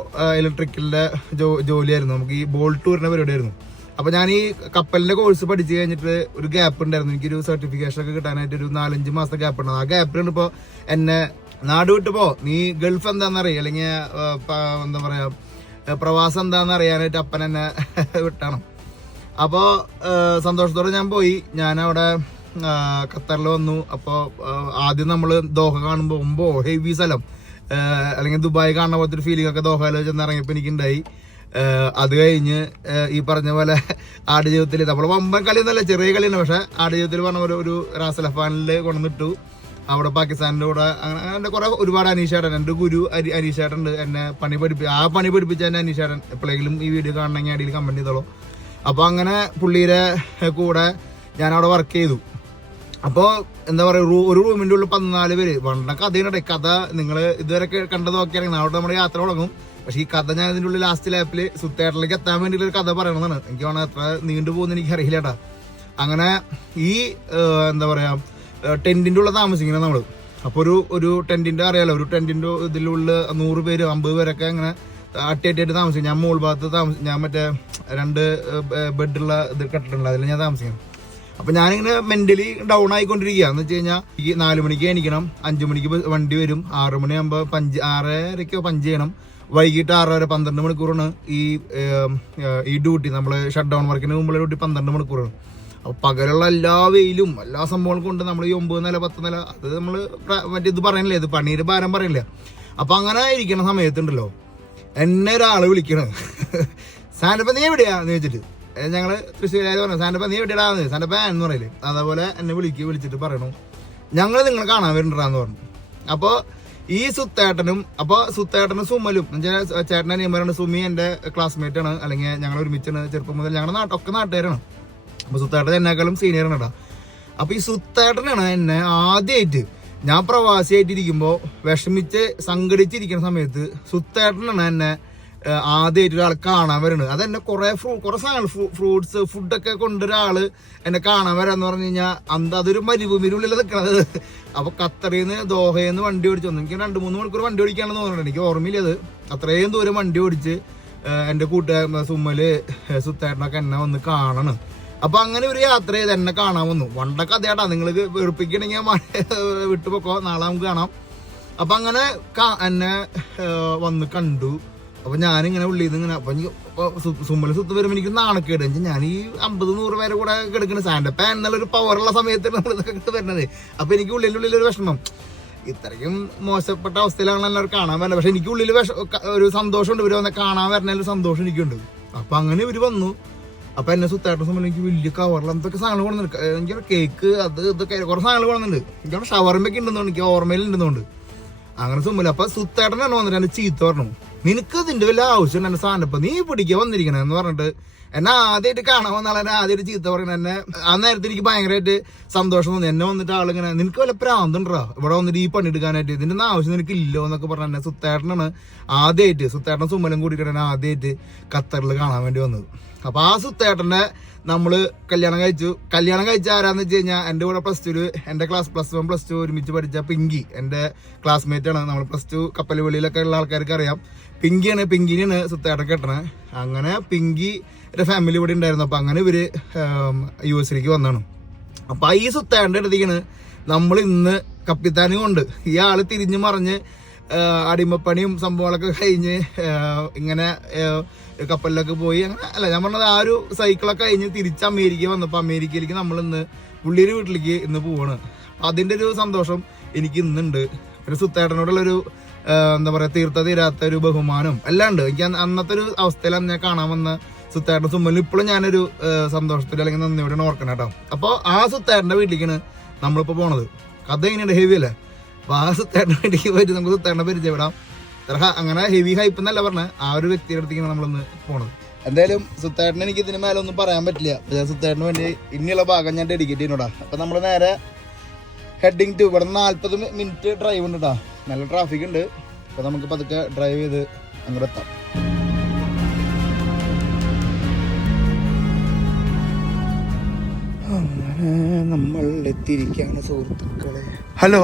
ഇലക്ട്രിക്കലിന്റെ ജോലിയായിരുന്നു. നമുക്ക് ഈ ബോൾട്ട് വരുന്ന പരിപാടിയായിരുന്നു. അപ്പൊ ഞാൻ ഈ കപ്പലിന്റെ കോഴ്സ് പഠിച്ചു കഴിഞ്ഞിട്ട് ഒരു ഗ്യാപ്പ് ഉണ്ടായിരുന്നു. എനിക്കൊരു സർട്ടിഫിക്കേഷൻ ഒക്കെ കിട്ടാനായിട്ട് ഒരു 4-5 മാസത്തെ ഗ്യാപ്പ് ഉണ്ടായിരുന്നു. ആ ഗ്യാപ്പിലാണ് ഇപ്പൊ എന്നെ നാട് വിട്ടുപോ നീ ഗൾഫ് എന്താണെന്നറിയാം അല്ലെങ്കിൽ എന്താ പറയാ പ്രവാസം എന്താണെന്ന് അറിയാനായിട്ട് അപ്പൻ എന്നെ വിട്ടണം. അപ്പോൾ സന്തോഷത്തോടെ ഞാൻ പോയി. ഞാൻ ഖത്തറിൽ വന്നു. അപ്പോൾ ആദ്യം നമ്മൾ ദോഹ കാണുമ്പോൾ ഹെവി സ്ഥലം അല്ലെങ്കിൽ ദുബായ് കാണുന്ന പോലത്തെ ഒരു ഫീലിംഗ് ഒക്കെ ദോഹയിൽ ചെന്ന് ഇറങ്ങിയപ്പോൾ എനിക്കുണ്ടായി. അത് കഴിഞ്ഞ് ഈ പറഞ്ഞ പോലെ ആടുജീവിതത്തിൽ നമ്മൾ വമ്പൻ കളിയൊന്നുമല്ല, ചെറിയ കളിയാണ്. പക്ഷെ ആടുജീവിതത്തിൽ പറഞ്ഞ ഒരു റാസ്ലഫാനിൽ കൊണ്ടുവന്നിട്ടു. അവിടെ പാകിസ്ഥാനിന്റെ കൂടെ അങ്ങനെ കുറെ ഒരുപാട് അനീഷേട്ടൻ, എൻ്റെ ഗുരു അനീഷേട്ടൻ ഉണ്ട്. എന്നെ പണി പഠിപ്പിച്ച എന്നെ അനീഷേട്ടൻ. എപ്പോഴെങ്കിലും ഈ വീഡിയോ കാണണമെങ്കിൽ അടിയിൽ കമന്റ് ചെയ്തോളൂ. അപ്പൊ അങ്ങനെ പുള്ളിയുടെ കൂടെ ഞാൻ അവിടെ വർക്ക് ചെയ്തു. അപ്പോൾ എന്താ പറയുക, ഒരു റൂമിന്റെ ഉള്ളിൽ 14 പേര്. വണ്ട കഥയുടെ കഥ നിങ്ങൾ ഇതുവരെ കണ്ടത് നോക്കിയാണെങ്കിൽ നാളെ നമ്മുടെ യാത്ര തുടങ്ങും. പക്ഷെ ഈ കഥ ഞാൻ ഇതിന്റെ ഉള്ളിൽ ലാസ്റ്റ് ലാപ്പിൽ സുത്തേട്ടലേക്ക് എത്താൻ വേണ്ടിയിട്ട് ഒരു കഥ പറയണമെന്നാണ്. എനിക്ക് വേണം എത്ര നീണ്ടു പോകുന്ന എനിക്ക് അറിയില്ല കേട്ടാ. അങ്ങനെ ഈ എന്താ പറയാ ടെന്റിന്റെ ഉള്ള താമസിക്കണം നമ്മള്. അപ്പൊ ഒരു ടെന്റിന്റെ അറിയാലോ, ഒരു ടെന്റിന്റെ ഇതിലുള്ള 100 പേര് 50 പേരൊക്കെ അങ്ങനെ അട്ടിയായിട്ട് താമസിക്കും. ഞാൻ മുകൾ ഭാഗത്ത് ഞാൻ മറ്റേ 2 ബെഡുള്ള ഇത് കെട്ടിട്ടുണ്ട്, അതിൽ ഞാൻ താമസിക്കണം. അപ്പൊ ഞാനിങ്ങനെ മെന്റലി ഡൗൺ ആയിക്കൊണ്ടിരിക്കുക. എന്ന് വെച്ച് കഴിഞ്ഞാൽ ഈ 4 മണിക്ക് എണീക്കണം, 5 മണിക്ക് വണ്ടി വരും, 6 മണിയാകുമ്പോൾ 6:30 പഞ്ച് ചെയ്യണം, വൈകിട്ട് 6 വരെ 12 മണിക്കൂറാണ് ഈ ഡ്യൂട്ടി. നമ്മള് ഷട്ട് ഡൗൺ വർക്കിന് മുമ്പുള്ള ഡ്യൂട്ടി 12 മണിക്കൂറാണ്. അപ്പൊ പകലുള്ള എല്ലാ വെയിലും എല്ലാ സംഭവങ്ങളും കൊണ്ട് നമ്മൾ ഈ 9 നില 10 നില അത് നമ്മള് മറ്റേ ഇത് പറയണില്ലേ, ഇത് പണിയുടെ ഭാരം പറയില്ല. അപ്പൊ അങ്ങനെ ഇരിക്കണ സമയത്തുണ്ടല്ലോ എന്നെ ഒരാള് വിളിക്കണ്, സാൻഡപ്പ നീ എവിടെയാന്ന് ചോദിച്ചിട്ട്. ഞങ്ങള് തൃശ്ശൂരാര് പറഞ്ഞു, സാൻഡപ്പ നീ എവിടെയാടാന്ന്, സാൻഡപ്പ എന്ന് പറയില്ലേ, അതേപോലെ എന്നെ വിളിച്ചിട്ട് പറയണു ഞങ്ങള് നിങ്ങളെ കാണാൻ വരുന്നുണ്ടാന്ന് പറഞ്ഞു. അപ്പൊ ഈ സുത്തേട്ടനും സുമലും ചേട്ടൻ്റെ അനിയന്മാരാണ്. സുമി എന്റെ ക്ലാസ്മേറ്റ് ആണ്, അല്ലെങ്കിൽ ഞങ്ങൾ ഒരുമിച്ചാണ് ചെറുപ്പം മുതൽ, ഞങ്ങളുടെ ഒക്കെ നാട്ടുകാരാണ്. അപ്പൊ സുത്തേട്ടൻ എന്നെക്കാളും സീനിയറാണ് കേട്ടോ. അപ്പൊ ഈ സുത്തേട്ടനാണ് എന്നെ ആദ്യമായിട്ട്, ഞാൻ പ്രവാസിയായിട്ടിരിക്കുമ്പോ വിഷമിച്ച് സംഘടിച്ചിരിക്കുന്ന സമയത്ത് സുത്തേട്ടനാണ് എന്നെ ആദ്യമായിട്ട് ഒരാൾ കാണാൻ വരുന്നത്. അതെന്നെ കുറെ സാധനങ്ങൾ ഫ്രൂട്ട്സ് ഫുഡൊക്കെ കൊണ്ടൊരാള് എന്നെ കാണാൻ വരാന്ന് പറഞ്ഞു കഴിഞ്ഞാൽ അതൊരു മരുഭൂമിയിലുള്ളിൽ നിൽക്കണത്. അപ്പൊ ഖത്തറിന്ന് ദോഹയെന്ന് വണ്ടി ഓടിച്ചു വന്നു. എനിക്ക് 2-3 മണിക്കൂർ വണ്ടി ഓടിക്കാണെന്ന് തോന്നുന്നുണ്ട്, എനിക്ക് ഓർമ്മയില്ല അത്. അത്രയും ദൂരം വണ്ടി ഓടിച്ച് എന്റെ കൂട്ടുകാരൻ സുമല് സുത്തേട്ടനൊക്കെ എന്നെ വന്ന് കാണണം. അപ്പൊ അങ്ങനെ ഒരു യാത്ര ചെയ്ത് എന്നെ കാണാൻ വന്നു. വണ്ടൊക്കെ അതേടാ, നിങ്ങൾക്ക് വെറുപ്പിക്കണെങ്കിൽ വിട്ടുപോക്കോ, നാളെ നമുക്ക് കാണാം. അപ്പൊ അങ്ങനെ എന്നെ വന്ന് കണ്ടു. അപ്പൊ ഞാനിങ്ങനെ ഉള്ളിൽ നിന്ന് ഇങ്ങനെ, അപ്പൊ സുമ്മല് സുത്ത് വരുമ്പോ എനിക്ക് നാണക്കേട്. ഞാൻ ഈ 50-100 പേരെ കൂടെ കിടക്കുന്ന സാൻഡപ്പ എന്നുള്ളൊരു പവറുള്ള സമയത്ത് നമ്മളിതൊക്കെ വരുന്നത്. അപ്പൊ എനിക്ക് ഉള്ളിലൊരു വിഷമം, ഇത്രയും മോശപ്പെട്ട അവസ്ഥയിലാണ് എല്ലാവരും കാണാൻ വരുന്നത്. പക്ഷെ എനിക്ക് ഉള്ളിൽ ഒരു സന്തോഷമുണ്ട്, ഇവര് വന്ന് കാണാൻ വരുന്നതിൽ സന്തോഷം എനിക്കുണ്ട്. അപ്പൊ അങ്ങനെ ഇവര് വന്നു. അപ്പൊ എന്നെ സുത്തായിട്ട് സമയം എനിക്ക് വലിയ കവറിൽ എന്തൊക്കെ സാധനങ്ങൾ കൊണ്ടുവന്നിട്ട്, എനിക്ക് കേക്ക് അത് ഇതൊക്കെ കുറെ സാധനങ്ങൾ കൊണ്ടുവന്നുണ്ട്. എനിക്ക് ഷവർമൊക്കെ ഉണ്ടെന്നുണ്ട്, എനിക്ക് ഓർമ്മയിൽ ഉണ്ടെന്നുണ്ട്. അങ്ങനെ സുമ്മല. അപ്പൊ സുത്തേട്ടനാണ് വന്നിട്ട് എന്നെ ചീത്ത പറഞ്ഞു, നിനക്ക് ഇതിന്റെ വലിയ ആവശ്യം എന്നെ സാധനം, നീ പിടിക്കാൻ വന്നിരിക്കണേ എന്ന് പറഞ്ഞിട്ട് എന്നെ ആദ്യമായിട്ട് കാണാൻ വന്നാളെ എന്നെ ആദ്യമായിട്ട് ചീത്ത പറയണ. എന്നെ ആ നേരത്തെ എനിക്ക് ഭയങ്കരമായിട്ട് സന്തോഷം തോന്നി. എന്നെ വന്നിട്ട് ആളിങ്ങനെ, നിനക്ക് വല്ല പ്രാന്തുണ്ടോ ഇവിടെ വന്നിട്ട് ഈ പണി എടുക്കാനായിട്ട്, ഇതിന്റെ ഒന്നും ആവശ്യം നിനക്ക് ഇല്ലോ എന്നൊക്കെ പറഞ്ഞ എന്നെ സുത്തേട്ടനാണ് ആദ്യമായിട്ട്, സുത്തേട്ടനും സുമ്മലും കൂടിയിട്ടാണ് എന്നെ ആദ്യമായിട്ട് ഖത്തറിൽ കാണാൻ വേണ്ടി വന്നത്. അപ്പൊ ആ സുത്തേട്ടനെ നമ്മള് കല്യാണം കഴിച്ച ആരാന്ന് വെച്ച് കഴിഞ്ഞാൽ എന്റെ കൂടെ +2 എന്റെ ക്ലാസ് +1 +2 ഒരുമിച്ച് പഠിച്ച പിങ്കി, എന്റെ ക്ലാസ്മേറ്റ് ആണ്. നമ്മൾ +2 കപ്പൽ വെളിയിലൊക്കെ ഉള്ള ആൾക്കാർക്ക് അറിയാം. പിങ്കിനെയാണ് സുത്തേട്ടൻ കെട്ടണേ. അങ്ങനെ പിങ്കിയുടെ ഫാമിലി ഇവിടെ ഉണ്ടായിരുന്നു. അപ്പൊ അങ്ങനെ ഇവര് US വന്നാണ്. അപ്പൊ ഈ സുത്തേട്ടൻ്റെ അടുത്തേക്കാണ് നമ്മൾ ഇന്ന് കപ്പിത്താനും കൊണ്ട് ഈ ആള് തിരിഞ്ഞു മറിഞ്ഞ് അടിമപ്പണിയും സംഭവങ്ങളൊക്കെ കഴിഞ്ഞ് ഇങ്ങനെ കപ്പലിലൊക്കെ പോയി, അങ്ങനെ അല്ല ഞാൻ പറഞ്ഞത്, ആ ഒരു സൈക്കിളൊക്കെ കഴിഞ്ഞ് തിരിച്ച് അമേരിക്ക വന്നപ്പോൾ അമേരിക്കയിലേക്ക് നമ്മൾ ഇന്ന് പുള്ളിയുടെ വീട്ടിലേക്ക് ഇന്ന് പോവാണ്. അതിന്റെ ഒരു സന്തോഷം എനിക്ക് ഇന്നുണ്ട്. പിന്നെ സുത്തേട്ടനോടുള്ളൊരു എന്താ പറയാ, തീരാത്ത ഒരു ബഹുമാനം എല്ലാം ഉണ്ട്. എനിക്ക് അന്നത്തെ ഒരു അവസ്ഥയിലാണ് ഞാൻ കാണാൻ വന്ന സുത്തേട്ടൻ സുമ്മലും ഇപ്പോഴും ഞാനൊരു സന്തോഷത്തിൽ അല്ലെങ്കിൽ നന്ദിയോടെ ഓർക്കണം കേട്ടോ. അപ്പോൾ ആ സുത്തേട്ടന്റെ വീട്ടിലേക്കാണ് നമ്മളിപ്പോ പോണത്. കഥ എങ്ങനെയുണ്ട്, ഹെവി അല്ലേ? അപ്പൊ ആ സുത്തേട്ടന്റെ വീട്ടിലേക്ക് പോയിട്ട് നമുക്ക് സുത്തേട്ടനെ പരിചയപ്പെടാം. അങ്ങനെ ഹെവി ഹൈപ്പ് എന്നല്ല പറഞ്ഞ ആ ഒരു വ്യക്തിയുടെ അടുത്തേക്കാണ് നമ്മളിന്ന് പോണത്. എന്തായാലും സുത്തേട്ടന് എനിക്ക് ഇതിന് മേലെ ഒന്നും പറയാൻ പറ്റില്ല. സുത്തേട്ടന് വേണ്ടി ഇനിയുള്ള ഭാഗം ഞാൻ ഡെഡിക്കേറ്റ് ചെയ്യുന്നോടാ. അപ്പൊ നമ്മള് നേരെ ഹെഡിങ് ടു, ഇവിടെ 40 മിനിറ്റ് ഡ്രൈവ് ഉണ്ട് കേട്ടോ. നല്ല ട്രാഫിക് ഉണ്ട്. അപ്പൊ നമുക്ക് പതുക്കെ ഡ്രൈവ് ചെയ്ത് അങ്ങോട്ട് എത്താം. അങ്ങനെ നമ്മൾ എത്തിയിരിക്കുകയാണ് സുഹൃത്തുക്കളെ. ഹലോ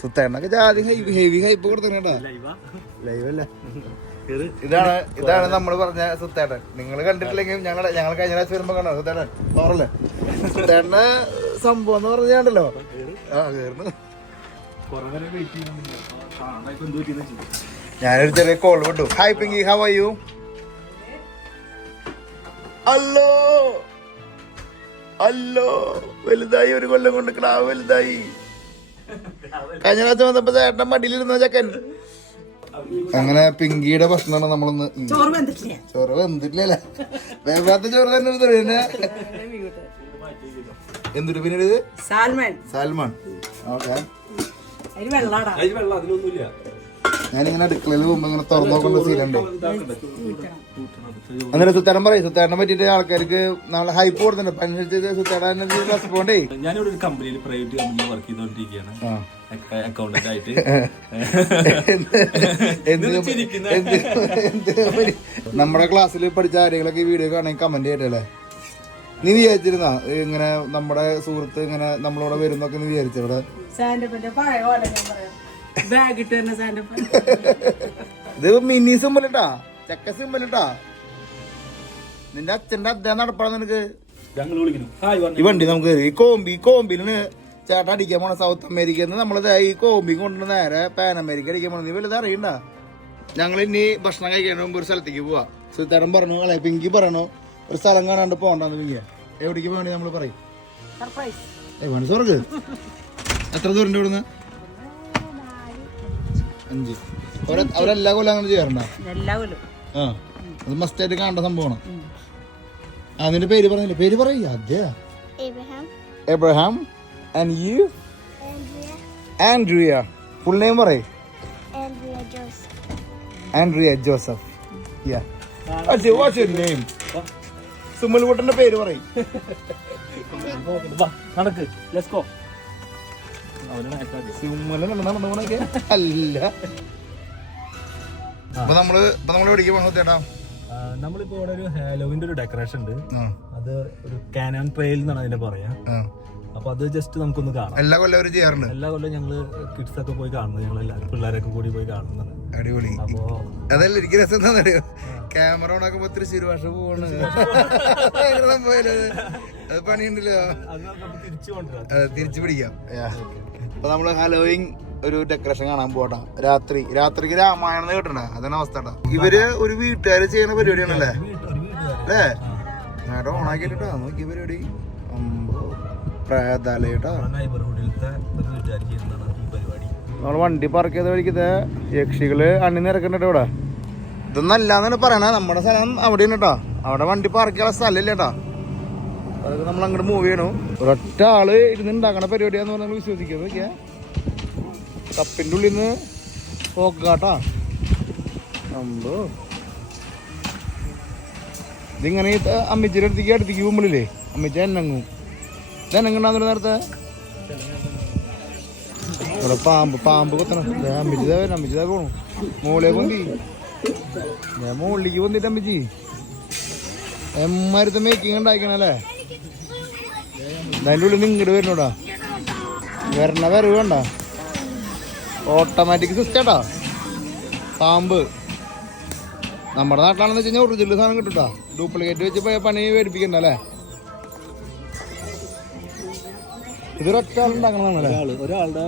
സുത്തേട്ടനൊക്കെ ആദ്യം ഹെവി ഹൈപ്പ് കൊടുത്തേട്ടാ. ലൈവ് അല്ല, ഇതാണ് നമ്മൾ പറഞ്ഞ സുത്തേട്ടൻ. നിങ്ങൾ കണ്ടിട്ടില്ലെങ്കിൽ ഞങ്ങൾ കഴിഞ്ഞ പ്രാവശ്യം വരുമ്പോ കാണാം സുത്തേട്ടൻ ഓറല്ലേ. സുത്തേട്ടന്റെ സംഭവം എന്ന് പറഞ്ഞാണ്ടല്ലോ. ഞാനൊരു ചെറിയ കോൾ വിട്ടു. Hi Pinky, how are you? അല്ലോ വലുതായി, ഒരു കൊല്ലം കൊണ്ട് ക്ലാവ് വലുതായി. കഴിഞ്ഞ പ്രാവശ്യം വന്നപ്പോ ചേട്ടൻ മടിയിലിരുന്ന ചക്കൻ. അങ്ങനെ പിങ്കിയുടെ ഭക്ഷണമാണ് നമ്മളിന്ന്. ചോറ് വെന്തിട്ടില്ല, വേവാത്ത ചോറ് തന്നെ. എന്തൊരു പിന്നെ സാൽമൺ. ഓക്കെ, ഞാനിങ്ങനെ അടുക്കളയിൽ പോകുമ്പോ ഇങ്ങനെ തുറന്നു നോക്കേണ്ട സീനുണ്ട്. അങ്ങനെ സുത്തേട്ടൻ പറയും, സുത്തേട്ടനെ പറ്റിട്ട് ആൾക്കാർക്ക് നമ്മളെ ഹൈപ്പ് കൊടുക്കുന്നുണ്ട്. അനുസരിച്ച് സുത്തേട്ടൻ പോണ്ടേ. ഞാനിവിടെ ഒരു കമ്പനിയിൽ, പ്രൈവറ്റ് കമ്പനിയിൽ വർക്ക് ചെയ്തോണ്ടിരിക്കുകയാണ്, അക്കൗണ്ടന്റ് ആയിട്ട്. നമ്മുടെ ക്ലാസ്സിൽ പഠിച്ച ആരെങ്കിലൊക്കെ ഈ വീഡിയോ കാണാൻ കമന്റ് ചെയ്യട്ടല്ലേ. നീ വിചാരിച്ചിരുന്ന ഇങ്ങനെ നമ്മുടെ സുഹൃത്ത് ഇങ്ങനെ നമ്മളോട് വരുന്നൊക്കെ നീ വിചാരിച്ച? ഇവിടെ ഇത് മിനി സിമ്പലിട്ടാ, ചക്ക സിമ്പലിട്ടാ. നിന്റെ അച്ഛന്റെ അദ്ദേഹം നടപ്പാണ് നിനക്ക്. ഈ വണ്ടി നമുക്ക് ഈ കോമ്പിയിലാണ് ചേട്ടൻ അടിക്കാൻ പോണ. സൗത്ത് അമേരിക്കയിൽ നിന്ന് നമ്മളത് ഈ കോമ്പി കൊണ്ട് നേരെ പാൻ അമേരിക്ക അടിക്കാൻ പോണ. നീ വലുത് അറിയണ്ട. ഞങ്ങൾ ഇനി ഭക്ഷണം കഴിക്കാൻ മുമ്പ് ഒരു സ്ഥലത്തേക്ക് പോവാ. സുത്തേട്ടൻ പറഞ്ഞു, അല്ലെ പിങ്കി പറയണോ ഒരു സ്ഥലം കാണാണ്ട് പോകണ്ടെന്ന്. പിങ്കിയ എവിടേക്ക് വേണ്ടി നമ്മൾ പറയും? സ്വർഗ്. എത്ര ദൂരം ഇവിടുന്ന്? 5. അവരെല്ലാ കൊല്ലം അങ്ങനെ ചെയ്യാറുണ്ടോ? ആ, അത് മസ്റ്റായിട്ട് കാണേണ്ട സംഭവമാണ്. ആ, നിന്റെ പേര് പറഞ്ഞില്ലേ? പേര് പറയ. അതെ, Abraham. And you? Andrea. Full name പറയ്. Andrea Joseph. Yeah. What's your name? സുമൽകുട്ടന്റെ പേര് പറയ്. സുമലൊക്കെ അല്ല. അപ്പൊ നമ്മള് എവിടേക്ക് പോകണം ചേട്ടാ? നമ്മളിപ്പോ ഇവിടെ ഒരു ഹാലോവിന്റെ ഒരു ഡെക്കറേഷൻ ഉണ്ട്. അത് ഒരു കാനോൺ ട്രെയിൽ എന്നാണ് അതിനെ പറയാ. അപ്പൊ അത് ജസ്റ്റ് നമുക്കൊന്ന് കാണാം. എല്ലാ കൊല്ലം ചെയ്യാറുണ്ട്. എല്ലാ കൊല്ലം ഞങ്ങള് കിഡ്സ് ഒക്കെ പോയി കാണുന്നത്, ഞങ്ങൾ എല്ലാവരും പിള്ളേരൊക്കെ കൂടി പോയി കാണുന്നത്. അടിപൊളി. അപ്പോ അതല്ല എനിക്ക് രസം എന്താണെന്നറിയോ, ക്യാമറ ഓണാക്കുമ്പോ തൃശ്ശൂർ ഭാഷ പോവാണ്. അത് പണിയുണ്ടല്ലോ, തിരിച്ചു പിടിക്കാം. അപ്പൊ നമ്മള് ഹലോയിങ് ഒരു ഡെക്കറേഷൻ കാണാൻ പോട്ടാ. രാത്രിക്ക് രാമായണം കേട്ടണ്ട, അതാണ് അവസ്ഥ കേട്ടാ. ഇവര് ഒരു വീട്ടുകാര് ചെയ്യുന്ന പരിപാടിയാണല്ലേ അല്ലേ? മേഡം ഓണാക്കിട്ടാ നോക്കിയ പരിപാടി പ്രായതാലേട്ടാ. നമ്മള് വണ്ടി പാർക്ക് ചെയ്ത വഴിക്കത്തെ യക്ഷികള് അണിനിരക്കണ്ട ഇവിടെ. ഇതൊന്നും അല്ലാന്നാണ് പറയണേ, നമ്മുടെ സ്ഥലം അവിടെയാണ് കേട്ടോ. അവിടെ വണ്ടി പാർക്ക് ചെയ്യാനുള്ള സ്ഥലമില്ല കേട്ടോ. അതൊക്കെ നമ്മൾ അങ്ങോട്ട് മൂവ് ചെയ്യണു. ഒരൊറ്റ ആള് ഇരുന്നുണ്ടാക്കണ പരിപാടിയാന്ന് പറഞ്ഞാൽ വിശ്വസിക്കുന്നത് നോക്കിയാ. കപ്പിന്റെ ഉള്ളിൽ നിന്ന് പോക്കാട്ടാ. അമ്പോ ഇതിങ്ങനെ അമ്മച്ചിയുടെ അടുത്തേക്ക് പോകുമ്പോഴില്ലേ അമ്മച്ച എന്നെങ്ങും ഇതെന്നെങ്ങണ്ടാന്ന് നേരത്തെ ഇവിടെ പാമ്പ് കൊത്തണം. അമ്മച്ചിതാ പോണു മോളെ പൊന്തി. ഞാൻ മുകളിലേക്ക് വന്നിട്ട് അമ്മച്ചി എമ്മാരത്തെ മേക്കിങ് ഉണ്ടാക്കണല്ലേ. അതിൻ്റെ ഉള്ളിൽ നിന്ന് ഇങ്ങോട്ട് വരണോടാ, വരവ് വേണ്ട. ഓട്ടോമാറ്റിക് സിസ്റ്റേട്ടാ. പാമ്പ് നമ്മുടെ നാട്ടിലാണെന്ന് വെച്ച് കഴിഞ്ഞാൽ ഒറിജിനൽ സാധനം കിട്ടൂട്ടാ. ഡ്യൂപ്ലിക്കേറ്റ് വെച്ച് പോയ പണി മേടിപ്പിക്കണ്ട അല്ലേ. ഇതൊരൊറ്റ ആളുണ്ടാക്കണതാണല്ലേ. ഒരാളുടെ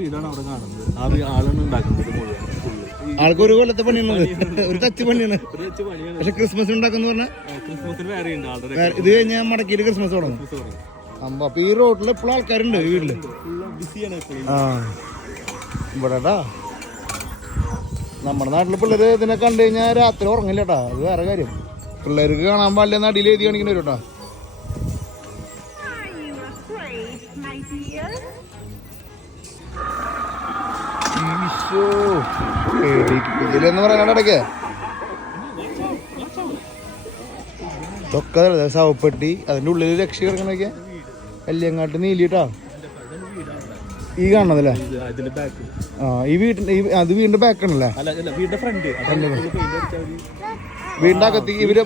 വീടാണ് അവിടെ കാണുന്നത്. ആ ആളാണ് ഉണ്ടാക്കുന്നത് മുഴുവൻ. ആൾക്ക് ഒരു കൊല്ലത്തെ പണിയാണ്, ഒരു ടച്ച് പണിയാണ്. പക്ഷെ ക്രിസ്മസ് ഉണ്ടാക്കുന്ന പറഞ്ഞാൽ ക്രിസ്മസിന് വേറെ ഉണ്ട്. ഇത് കഴിഞ്ഞാൽ മടക്കിയിട്ട് ക്രിസ്മസ് തുടങ്ങും. അപ്പൊ ഈ റോഡിൽ എപ്പോഴും ആൾക്കാരുണ്ട് വീട്ടില്. ആ ഇവിടെട്ടാ നമ്മുടെ നാട്ടില് പിള്ളേര് ഇതിനെ കണ്ടു കഴിഞ്ഞാൽ രാത്രി ഉറങ്ങില്ല കേട്ടാ. അത് വേറെ കാര്യം. പിള്ളേർക്ക് കാണാൻ പാടില്ലെന്ന് അടിയിൽ എഴുതി കാണിക്കുന്ന വരും കേട്ടാ. ഇതിലെന്ന് പറയാൻ ഇടയ്ക്ക് ഇതൊക്കെ സവപ്പെട്ടി, അതിന്റെ ഉള്ളിൽ രക്ഷ കിടക്കണൊക്കെ കല്യങ്ങാട്ട് നീലിട്ടാ ഈ കാണുന്നതല്ലേ. ആ ഈ വീട്ടിന്റെ അത് വീടിന്റെ ബാക്കാണല്ലേ, വീടിന്റെ അകത്തേക്ക് ഇവര്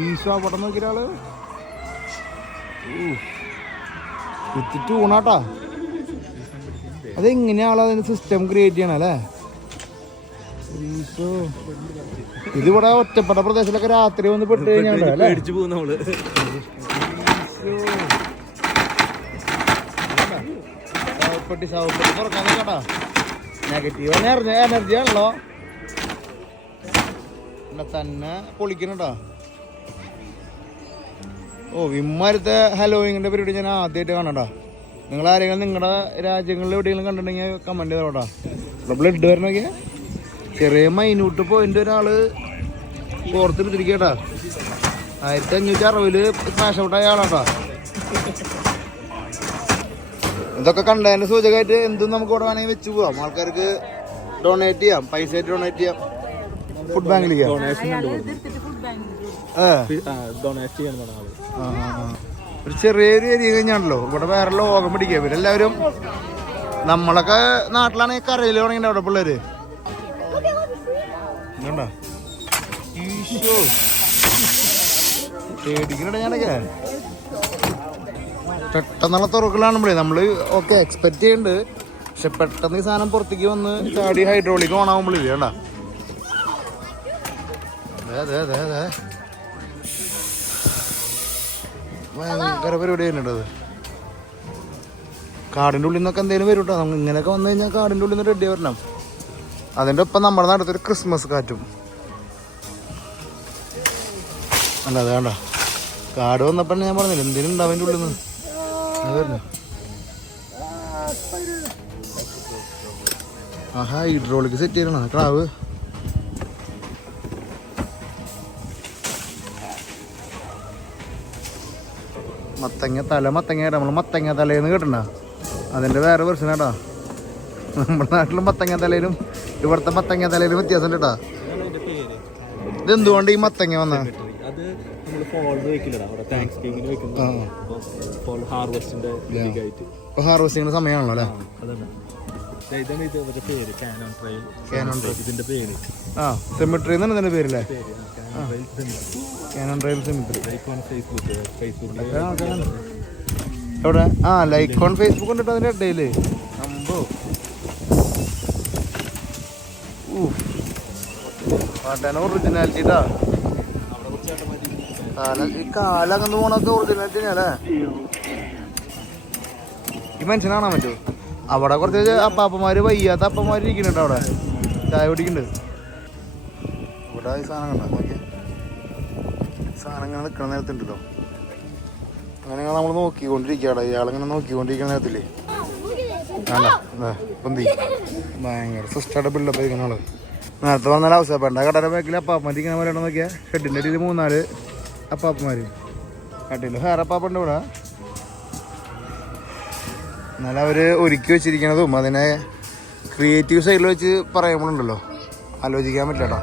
ഈശോ പടം നോക്കിയ ആള് കുത്തിട്ട് ഊണാട്ടാ. അതെങ്ങനെയാളോ അതിന് സിസ്റ്റം ക്രിയേറ്റ് ചെയ്യണല്ലേ. ഈശോ ഇതിവിടെ ഒറ്റപ്പെട്ട പ്രദേശത്തൊക്കെ രാത്രി വന്ന് പെട്ട് കഴിഞ്ഞാൽ സവപ്പെട്ടി തുറക്കാൻ കേട്ടാ. നെഗറ്റീവ് എനർജി ആണല്ലോ തന്നെ പൊളിക്കണട്ടാ. ഓ ഇമ്മാരത്തെ ഹലോയിങ്ങിന്റെ പരിപാടി ഞാൻ ആദ്യമായിട്ട് കാണാട്ടാ. നിങ്ങൾ ആരെങ്കിലും നിങ്ങളുടെ രാജ്യങ്ങളിൽ എവിടെയെങ്കിലും കണ്ടിട്ടുണ്ടെങ്കിൽ കമന്റ് ചെയ്തോട്ടാ. ഇവിടെ ബ്ലഡ് വരണൊക്കെ ചെറിയ മൈന്യൂട്ട് പോയിന്റ് ഒരാള് പുറത്തെടുത്തിരിക്കട്ടാ. 1560 സ്മാഷ് ഔട്ട് ആയ ആളാട്ടാ. ഇതൊക്കെ കണ്ടതിന്റെ സൂചകമായിട്ട് എന്തും നമുക്ക് ഇവിടെ വേണമെങ്കിൽ വെച്ച് പോവാം. ആൾക്കാർക്ക് ഡൊണേറ്റ് ചെയ്യാം, പൈസ ആയിട്ട് ഡൊണേറ്റ് ചെയ്യാം. ഫുഡ് ബാങ്കിലേക്ക് ഒരു ചെറിയൊരു ഏരിയ കഴിഞ്ഞാണല്ലോ ഇവിടെ വേറെ ലോകം പിടിക്കുക. ഇവരെല്ലാവരും നമ്മളൊക്കെ നാട്ടിലാണെങ്കിൽ കരയിൽ തുടങ്ങിയിട്ട് അവിടെ പിള്ളേര് പേടിക്കണ ഞാനൊക്കെ പെട്ടെന്നുള്ള തുറക്കലാണുമ്പോഴേ നമ്മള് ഓക്കെ എക്സ്പെക്ട് ചെയ്യുന്നുണ്ട്. പക്ഷെ പെട്ടെന്ന് ഈ സാധനം പുറത്തേക്ക് വന്ന് ചാടി ഹൈഡ്രോളിക് ഓൺ ആകുമ്പോഴേ വേണ്ട. ഭയങ്കര പരിപാടി ചെയ്യുന്നുണ്ടത്. കാടിൻ്റെ ഉള്ളിൽ നിന്നൊക്കെ എന്തെങ്കിലും വരും കേട്ടോ. നമുക്ക് ഇങ്ങനെയൊക്കെ വന്നു കഴിഞ്ഞാൽ കാടിൻ്റെ ഉള്ളിൽ നിന്ന് റെഡി വരണം. അതിൻ്റെ ഒപ്പം നമ്മുടെ നാട്ടിലൊരു ക്രിസ്മസ് കാറ്റും അല്ല. അത് വേണ്ട, കാട് വന്നപ്പോൾ ഞാൻ പറഞ്ഞില്ല എന്തെങ്കിലും ഉണ്ടാവും അതിൻ്റെ ഉള്ളിൽ നിന്ന്. ആഹാ ഹൈഡ്രോളിക് സെറ്റ് ചെയ്യണം ക്ലാവ്. മത്തങ്ങ നമ്മൾ മത്തങ്ങ തലേന്ന് കേട്ടണ്ട, അതിൻ്റെ വേറെ വെർഷൻ കേട്ടാ. നമ്മുടെ നാട്ടിലും മത്തങ്ങ തലയിലും ഇവിടുത്തെ മത്തങ്ങ തലയിലും വ്യത്യാസം കേട്ടാ. ഇതെന്തുകൊണ്ട് ഈ മത്തങ്ങ വന്ന ഹാർവെസ്റ്റിംഗ് സമയമാണല്ലോ അല്ലേ. സെമിട്രി എന്നാണ് ഇതിന്റെ പേരല്ലേ. കാനൺ ഡ്രൈവ് സെമിട്രി എവിടെ? ലൈക്ക് ഓൺ ഫേസ്ബുക്ക് കണ്ടിട്ട് അതിന്റെ ഇടയില് അമ്പോ പാട്ടേനെ ഒറിജിനാലിറ്റി ഇതാ ഈ കാലങ്ങന്ന് പോണൊക്കെ ഒറിജിനാലിറ്റി അല്ലേ? ഈ മനുഷ്യനെ കാണാൻ പറ്റുമോ? അവിടെ കുറച്ച് അപ്പാപ്പന്മാര് വയ്യാത്ത അപ്പന്മാര് ഇരിക്കുന്നുണ്ട് അവിടെ ചായ കുടിക്കുന്നുണ്ട്. ഇവിടെ ഈ സാധനം കണ്ടോ നോക്കിയാ സാധനങ്ങൾ നിൽക്കുന്ന നേരത്തുണ്ടല്ലോ അങ്ങനെ നമ്മൾ നോക്കിക്കൊണ്ടിരിക്കുകയാണ്. ഇയാളിങ്ങനെ നോക്കിക്കൊണ്ടിരിക്കുന്ന നേരത്തില്ലേ വേണ്ട പൊന്തി ഭയങ്കര സിസ്റ്റയുടെ ബിൽഡപ്പ് ആയിരിക്കുന്ന ആള്. നേരത്തെ പറഞ്ഞാൽ അവസരപ്പെട്ട കടയുടെ ബാക്കിൽ അപ്പാപ്പന്മാർ ഇങ്ങനെ പറയണം നോക്കിയാൽ ഷെഡിൻ്റെ അടിയിൽ 3-4 അപ്പാപ്പന്മാർ കട്ടില്ല വേറെ അപ്പാപ്പുണ്ട് ഇവിടെ. എന്നാലും അവർ ഒരുക്കി വെച്ചിരിക്കണതും അതിനെ ക്രിയേറ്റീവ് സൈഡിൽ വെച്ച് പറയുമ്പോഴുണ്ടല്ലോ ആലോചിക്കാൻ പറ്റില്ല കേട്ടോ.